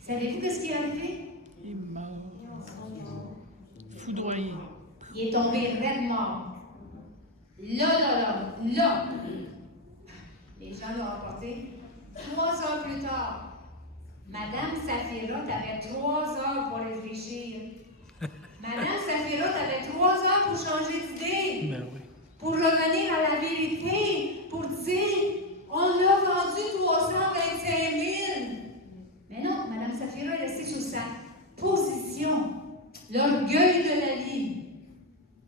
Savez-vous ce qui est arrivé? Il est mort. Foudroyé. Il est tombé raide mort. Là. Les gens l'ont emporté. 3 heures plus tard, Madame Saphira, t'avais 3 heures pour réfléchir. Madame Saphira, t'avais 3 heures pour changer d'idée. Ben oui. Pour revenir à la vérité. Pour dire, on a vendu 325 000. Mais non, Madame Saphira est restée sur sa position. L'orgueil de la vie.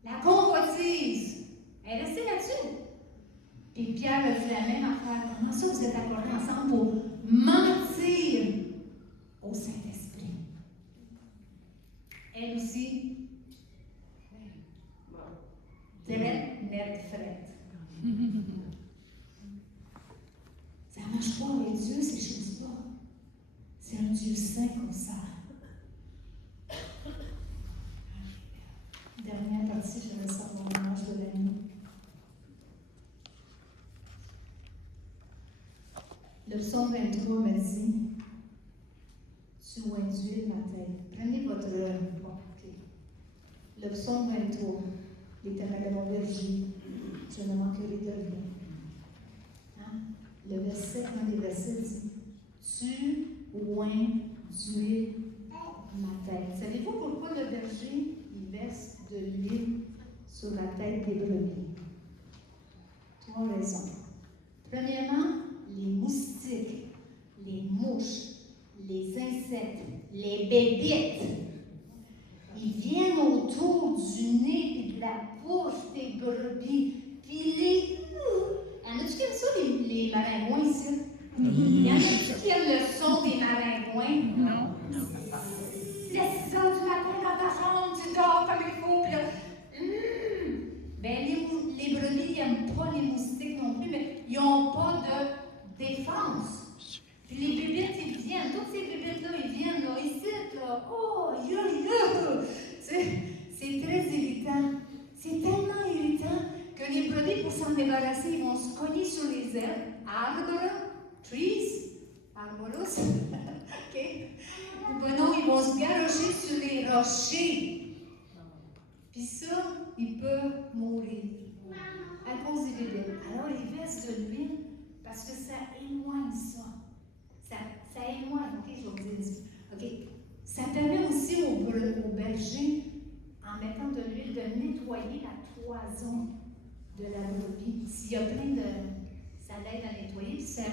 La convoitise. Elle est restée là-dessus. Puis Pierre a dit la même affaire. Comment ça vous êtes accordés ensemble pour mentir au Saint-Esprit? Elle aussi, très nette frette. Ça ne marche pas avec Dieu, ces choses-là. C'est un Dieu saint comme ça. Dernière partie, je vais savoir l'image de la nuit. Le psaume 23 me dit, tu as induit ma tête. Prenez votre... Le psaume 23, l'Éternel est mon berger, je ne manquerai de rien. Hein? Le verset, un des versets dit, tu oins d'huile ma tête. Savez-vous pourquoi le berger, il verse de l'huile sur la tête des brebis? 3 raisons. Premièrement, les moustiques, les mouches, les insectes, les bébites, ils viennent autour du nez et de la bouche des brebis, puis les... Y en a-tu comme ça, les maringouins ici? Il y en a qui aiment le son des maringouins. Non. C'est 6 heures du matin dans ta chambre, tu dors comme il faut, puis là, ben, les brebis n'aiment pas les moustiques non plus, mais ils n'ont pas de défense. Puis les bébites, ils viennent, toutes ces bébites-là, ils viennent, là, ici, là, oh, c'est très irritant. C'est tellement irritant que les brebis, pour s'en débarrasser, ils vont se cogner sur les herbes, arbres, trees, arboros, ok? Ben non, ils vont se garrocher sur les rochers. Puis ça, ils peuvent mourir à cause des bébés. Alors, ils versent de l'huile parce que ça éloigne ça. Ça éloigne, ok, je vais vous dire. Ok. Ça permet aussi aux bergers, en mettant de l'huile, de nettoyer la toison de la brebis. S'il y a plein de... ça l'aide à nettoyer. Puis ça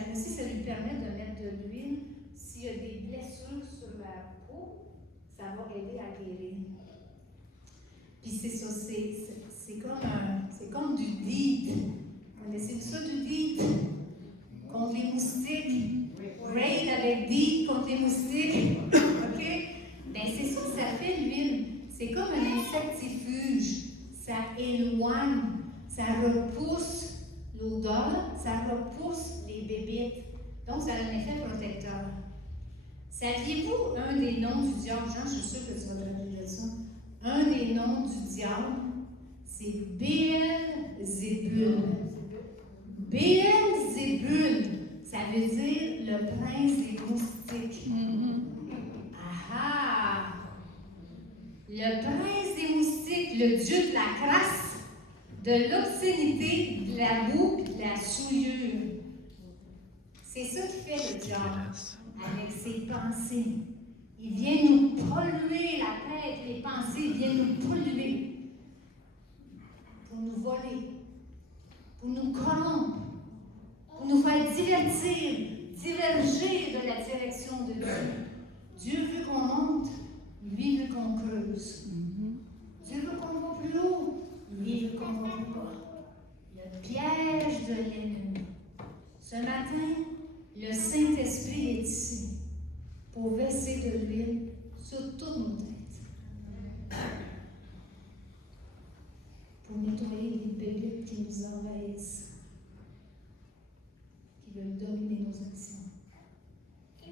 lui permet de mettre de l'huile. S'il y a des blessures sur la peau, ça va aider à guérir. Puis c'est ça, c'est comme du DEET. Connaissez-vous ça, du DEET? Contre les moustiques. Raid avec DEET contre les moustiques. OK? Bien, c'est ça que ça fait, l'huile. C'est comme un insectifuge. Ça éloigne, ça repousse l'odeur, ça repousse les bébites. Donc, ça a un effet protecteur. Saviez-vous un des noms du diable? Jean, je suis sûre que tu vas traduire ça. Un des noms du diable, c'est Béelzébul. Béelzébul, ça veut dire le prince des moustiques. Ah! Le prince des moustiques, le dieu de la crasse, de l'obscénité, de la boue et de la souillure. C'est ça qui fait le diable avec ses pensées. Il vient nous polluer la tête, les pensées, il vient nous polluer pour nous voler, pour nous corrompre, pour nous faire diverger de la direction de Dieu. Dieu veut qu'on monte, lui veut qu'on creuse. Dieu veut qu'on va plus haut, lui veut qu'on va plus bas. Le piège de l'ennemi. Ce matin, le Saint-Esprit est ici pour verser de l'huile sur toutes nos têtes. Pour nettoyer les bébites qui nous envahissent, qui veulent dominer nos actions.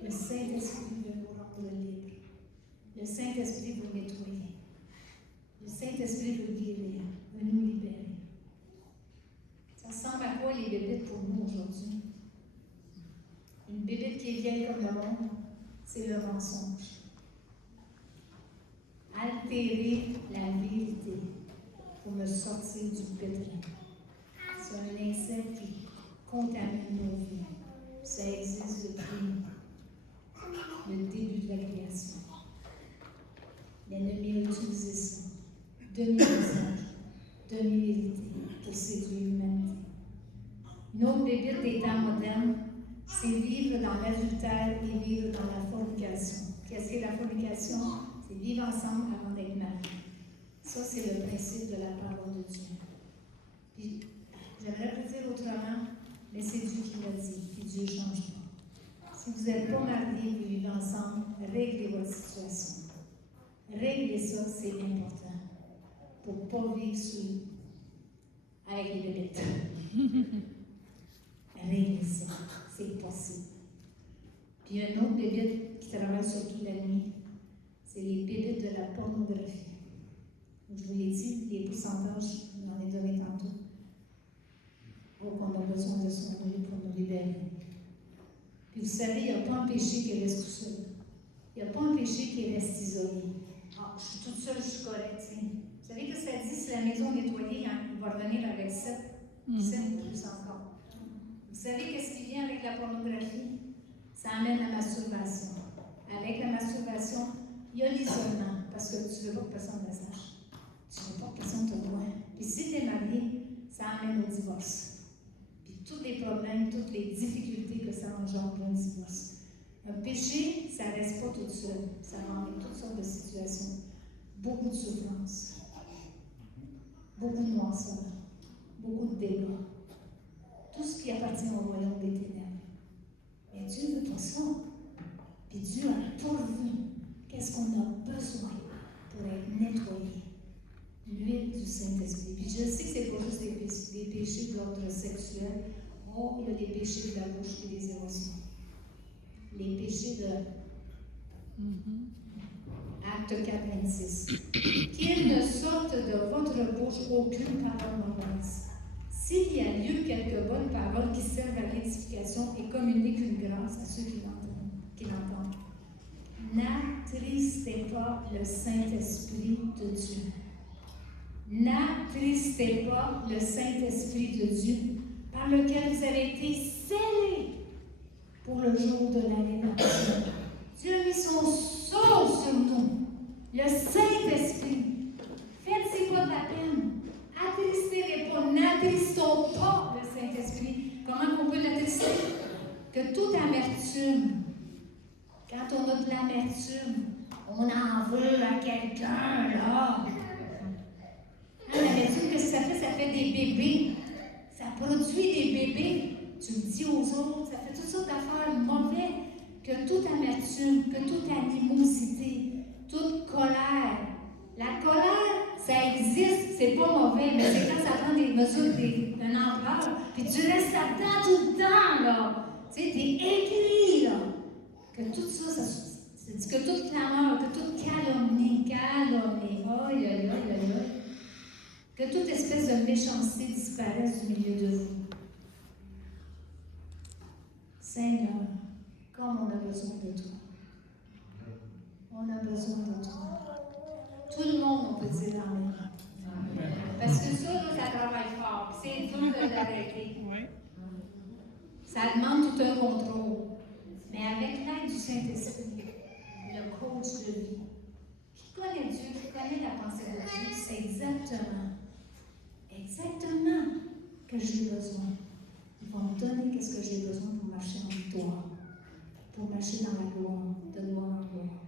Le Saint-Esprit veut nous rendre libres. Le Saint-Esprit veut nettoyer. Le Saint-Esprit veut guérir, veut nous libérer. Ça ressemble à quoi les bébites pour nous aujourd'hui? Une bébite qui est vieille comme le monde, c'est le mensonge. Altérer la vérité pour me sortir du pétrin. C'est un insecte qui contamine nos vies. Ça existe depuis le début de la création. L'ennemi a utilisé ça, demi-mensonge, demi-vérité, pour séduire l'humanité. Une autre bébite des temps modernes, c'est vivre dans l'adultère et vivre dans la fornication. Qu'est-ce que la fornication? C'est vivre ensemble avant d'être mariés. Ça, c'est le principe de la parole de Dieu. Puis, j'aimerais le dire autrement, mais c'est Dieu qui l'a dit, puis Dieu ne change pas. Si vous n'êtes pas mariés et vivez ensemble, réglez votre situation. Réglez ça, c'est important. Pour ne pas vivre avec les bébites. Réglez ça, c'est possible. Puis un autre bébite qui travaille surtout la nuit, c'est les bébites de la pornographie. Je vous l'ai dit, les pourcentages, j'en ai donné tantôt. Donc, on a besoin de son œil pour nous libérer. Puis vous savez, il n'y a pas un péché qui reste tout seul. Il n'y a pas un péché qui reste isolé. Ah, je suis toute seule, je suis correcte. Vous savez que ça dit, si la maison est nettoyée, hein, il va revenir avec 7 plus encore. Vous savez qu'est-ce qui vient avec la pornographie? Ça amène la masturbation. Avec la masturbation, il y a l'isolement, parce que tu ne veux pas que personne le sache. Tu ne veux pas que personne te voie. Puis si tu es marié, ça amène au divorce. Puis tous les problèmes, toutes les difficultés que ça engendre un divorce. Un péché, ça ne reste pas tout seul. Ça emmène toutes sortes de situations. Beaucoup de souffrance. Beaucoup de noirceur. Beaucoup de dégâts. Tout ce qui appartient au royaume des ténèbres. Mais Dieu ne veut pas ça. Puis Dieu a pourvu qu'est-ce qu'on a besoin pour être nettoyé. L'huile du Saint-Esprit. Puis je sais que ce n'est pas juste des péchés de l'ordre sexuel. Oh, il y a des péchés de la bouche et des émotions. Les péchés de Acte 4, 26. Qu'il ne sorte de votre bouche aucune parole mauvaise. S'il y a lieu quelques bonnes paroles qui servent à l'édification et communiquent une grâce à ceux qui l'entendent. N'attristez pas le Saint-Esprit de Dieu. N'attristez pas le Saint-Esprit de Dieu par lequel vous avez été scellés pour le jour de la rédemption. Dieu a mis son sceau sur nous, le Saint-Esprit. Faites-y pas de la peine. Attristez-les pas, n'attristons pas le Saint-Esprit. Comment on peut l'attrister? Que toute amertume, quand on a de l'amertume, on en veut à quelqu'un, là. L'amertume, qu'est-ce que ça fait? Ça fait des bébés. Ça produit des bébés. Tu le dis aux autres, ça fait toutes sortes d'affaires mauvaises. Que toute amertume, que toute animosité, toute colère. La colère, ça existe, c'est pas mauvais, mais c'est quand ça prend des mesures d'un ampleur, puis tu restes là-dedans tout le temps, là. Tu sais, t'es aigri, là. Que tout ça, c'est dit que toute clameur, que toute calomnie, aïe, aïe, aïe, aïe, que toute espèce de méchanceté disparaisse du milieu de vous. Seigneur, comme on a besoin de toi. On a besoin de toi. Tout le monde, on peut dire amen. Parce que ça, là, ça travaille fort. C'est dur d'arrêter. Ça demande tout un contrôle. Mais avec l'aide du Saint-Esprit, le coach de vie, qui connaît Dieu, qui connaît la pensée de Dieu, c'est exactement que j'ai besoin. Il va me donner ce que j'ai besoin pour marcher en victoire, pour marcher dans la gloire, de gloire en gloire.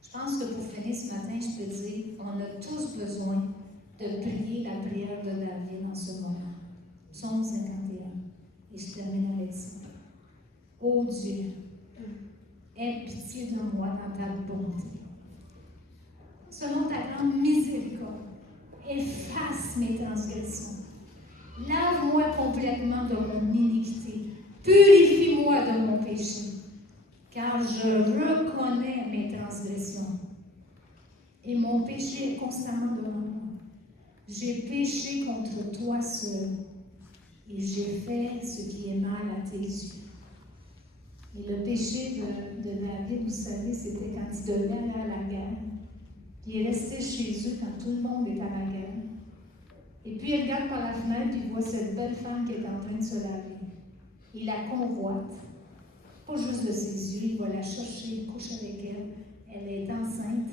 Je pense que pour finir ce matin, je peux dire, on a tous besoin de prier la prière de David en ce moment. Psaume 51. Et je termine avec ça. Ô Dieu, aie pitié de moi dans ta bonté. Selon ta grande miséricorde, efface mes transgressions. Lave-moi complètement de mon iniquité. Purifie-moi de mon péché. Car je reconnais mes transgressions. Et mon péché est constamment devant moi. J'ai péché contre toi seul. Et j'ai fait ce qui est mal à tes yeux. Et le péché de David, vous savez, c'était quand il devait aller à la guerre. Puis il est resté chez eux quand tout le monde est à la guerre. Et puis il regarde par la fenêtre et il voit cette belle femme qui est en train de se laver. Il la convoite. Pas juste de ses yeux, il va la chercher, il couche avec elle. Elle est enceinte.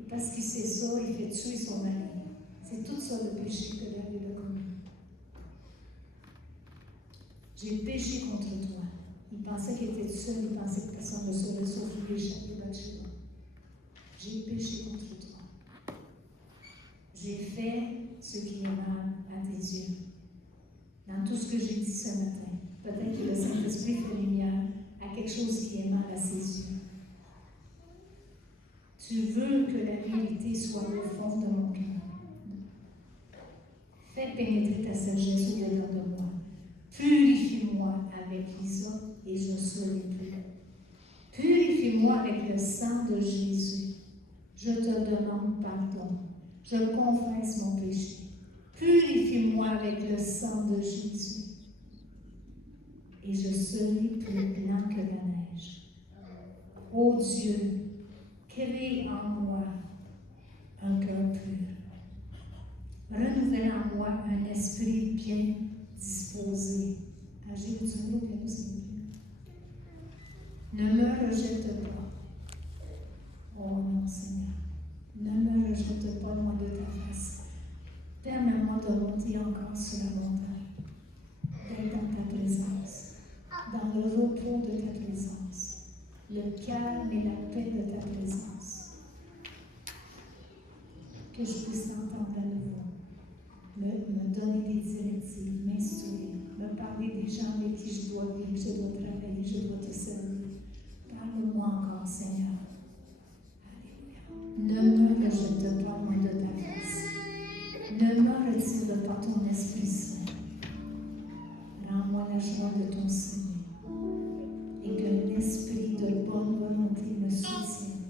Et parce qu'il sait ça, il fait tuer son mari. C'est tout ça le péché que David a commis. J'ai péché contre toi. Il pensait qu'il était seul, il pensait que personne ne saurait sauf lui échapper Bathsheba. J'ai péché contre toi. J'ai fait ce qui est mal à tes yeux. Dans tout ce que j'ai dit ce matin, peut-être que le Saint-Esprit fait lumière à quelque chose qui est mal à ses yeux. Tu veux que la vérité soit au fond de mon cœur. Fais pénétrer ta sagesse au-dedans de moi. Purifie-moi avec l'hysope et je serai pur. Purifie-moi avec le sang de Jésus. Je te demande pardon. Je confesse mon péché. Purifie-moi avec le sang de Jésus. Et je serai plus blanc que la neige. Ô Dieu, crée en moi un cœur pur. Renouvelle en moi un esprit bien disposé. Agir du mot que nous sommes. Ne me rejette pas. Oh non, Seigneur. Ne me rejette pas loin de ta face. Permets-moi de monter encore sur la montagne, d'être dans ta présence, dans le repos de ta présence, le calme et la paix de ta présence. Que je puisse t'entendre à nouveau, me donner des directives, m'instruire, me parler des gens avec qui je dois vivre, je dois travailler. journée, je dois te servir. Parle-moi encore, Seigneur. Alléluia. Ne me rejette pas loin de ta grâce. Ne me retire pas ton Esprit Saint. Rends-moi la joie de ton Seigneur. Et que l'esprit de bonne volonté me soutienne.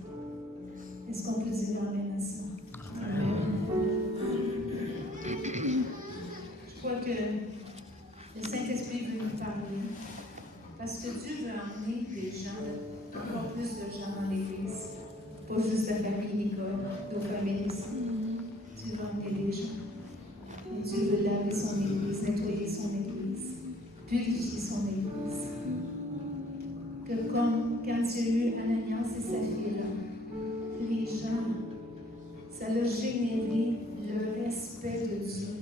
Est-ce qu'on peut dire amen à ça? Je crois que le Saint-Esprit veut nous parler. Parce que Dieu veut emmener des gens, encore plus de gens dans l'Église. Pas juste la famille Nicole, nos familles aussi. Dieu veut emmener des gens. Et Dieu veut laver son Église, nettoyer son Église, purifier son Église. Que comme quand il y a eu Ananias et Saphira, les gens, ça a généré le respect de Dieu.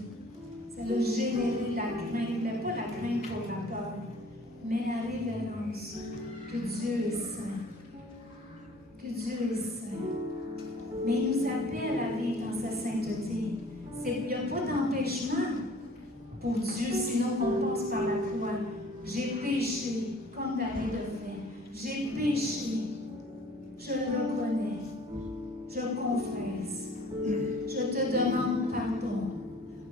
Ça a généré la crainte, mais pas la crainte pour la peur, mais la révérence que Dieu est saint. Que Dieu est saint. Mais il nous appelle à vivre dans sa sainteté. Il n'y a pas d'empêchement pour Dieu, sinon on passe par la croix. J'ai péché, comme David a fait. J'ai péché. Je le reconnais. Je confesse. Je te demande pardon.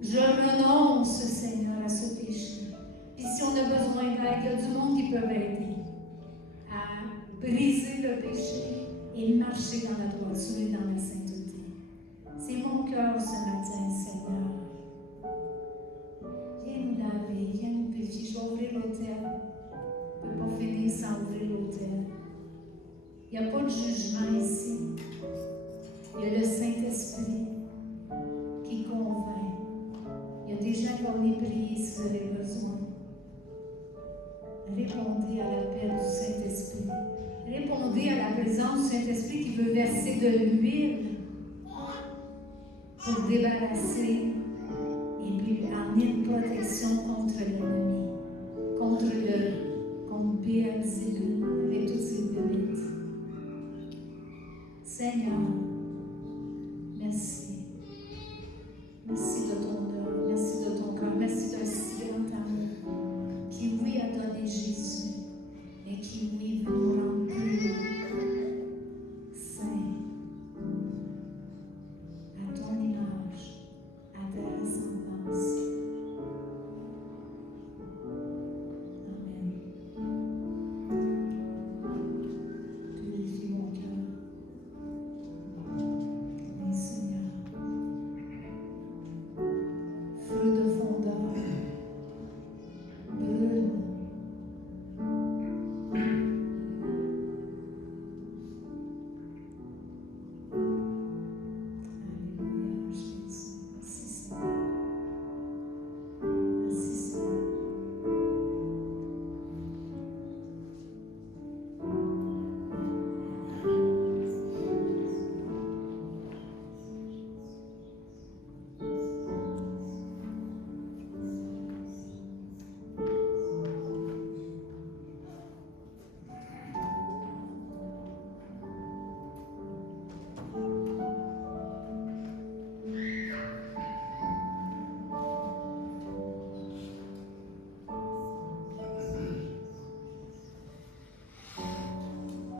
Je renonce, Seigneur, à ce péché. Puis si on a besoin d'aide, il y a du monde qui peut aider à briser le péché et marcher dans la droiture et dans la sainteté. C'est mon cœur ce matin, Seigneur. Viens nous laver, viens nous purifier. Je vais ouvrir l'autel. Je ne peux pas finir sans ouvrir l'autel. Il n'y a pas de jugement ici. Il y a le Saint-Esprit qui convainc. Il y a des gens qui vont venir prier si vous avez besoin. Répondez à l'appel du Saint-Esprit. Répondez à la présence du Saint-Esprit qui veut verser de l'huile pour débarrasser et puis amener une protection contre l'ennemi, contre Béelzébul avec toutes ses limites. Seigneur,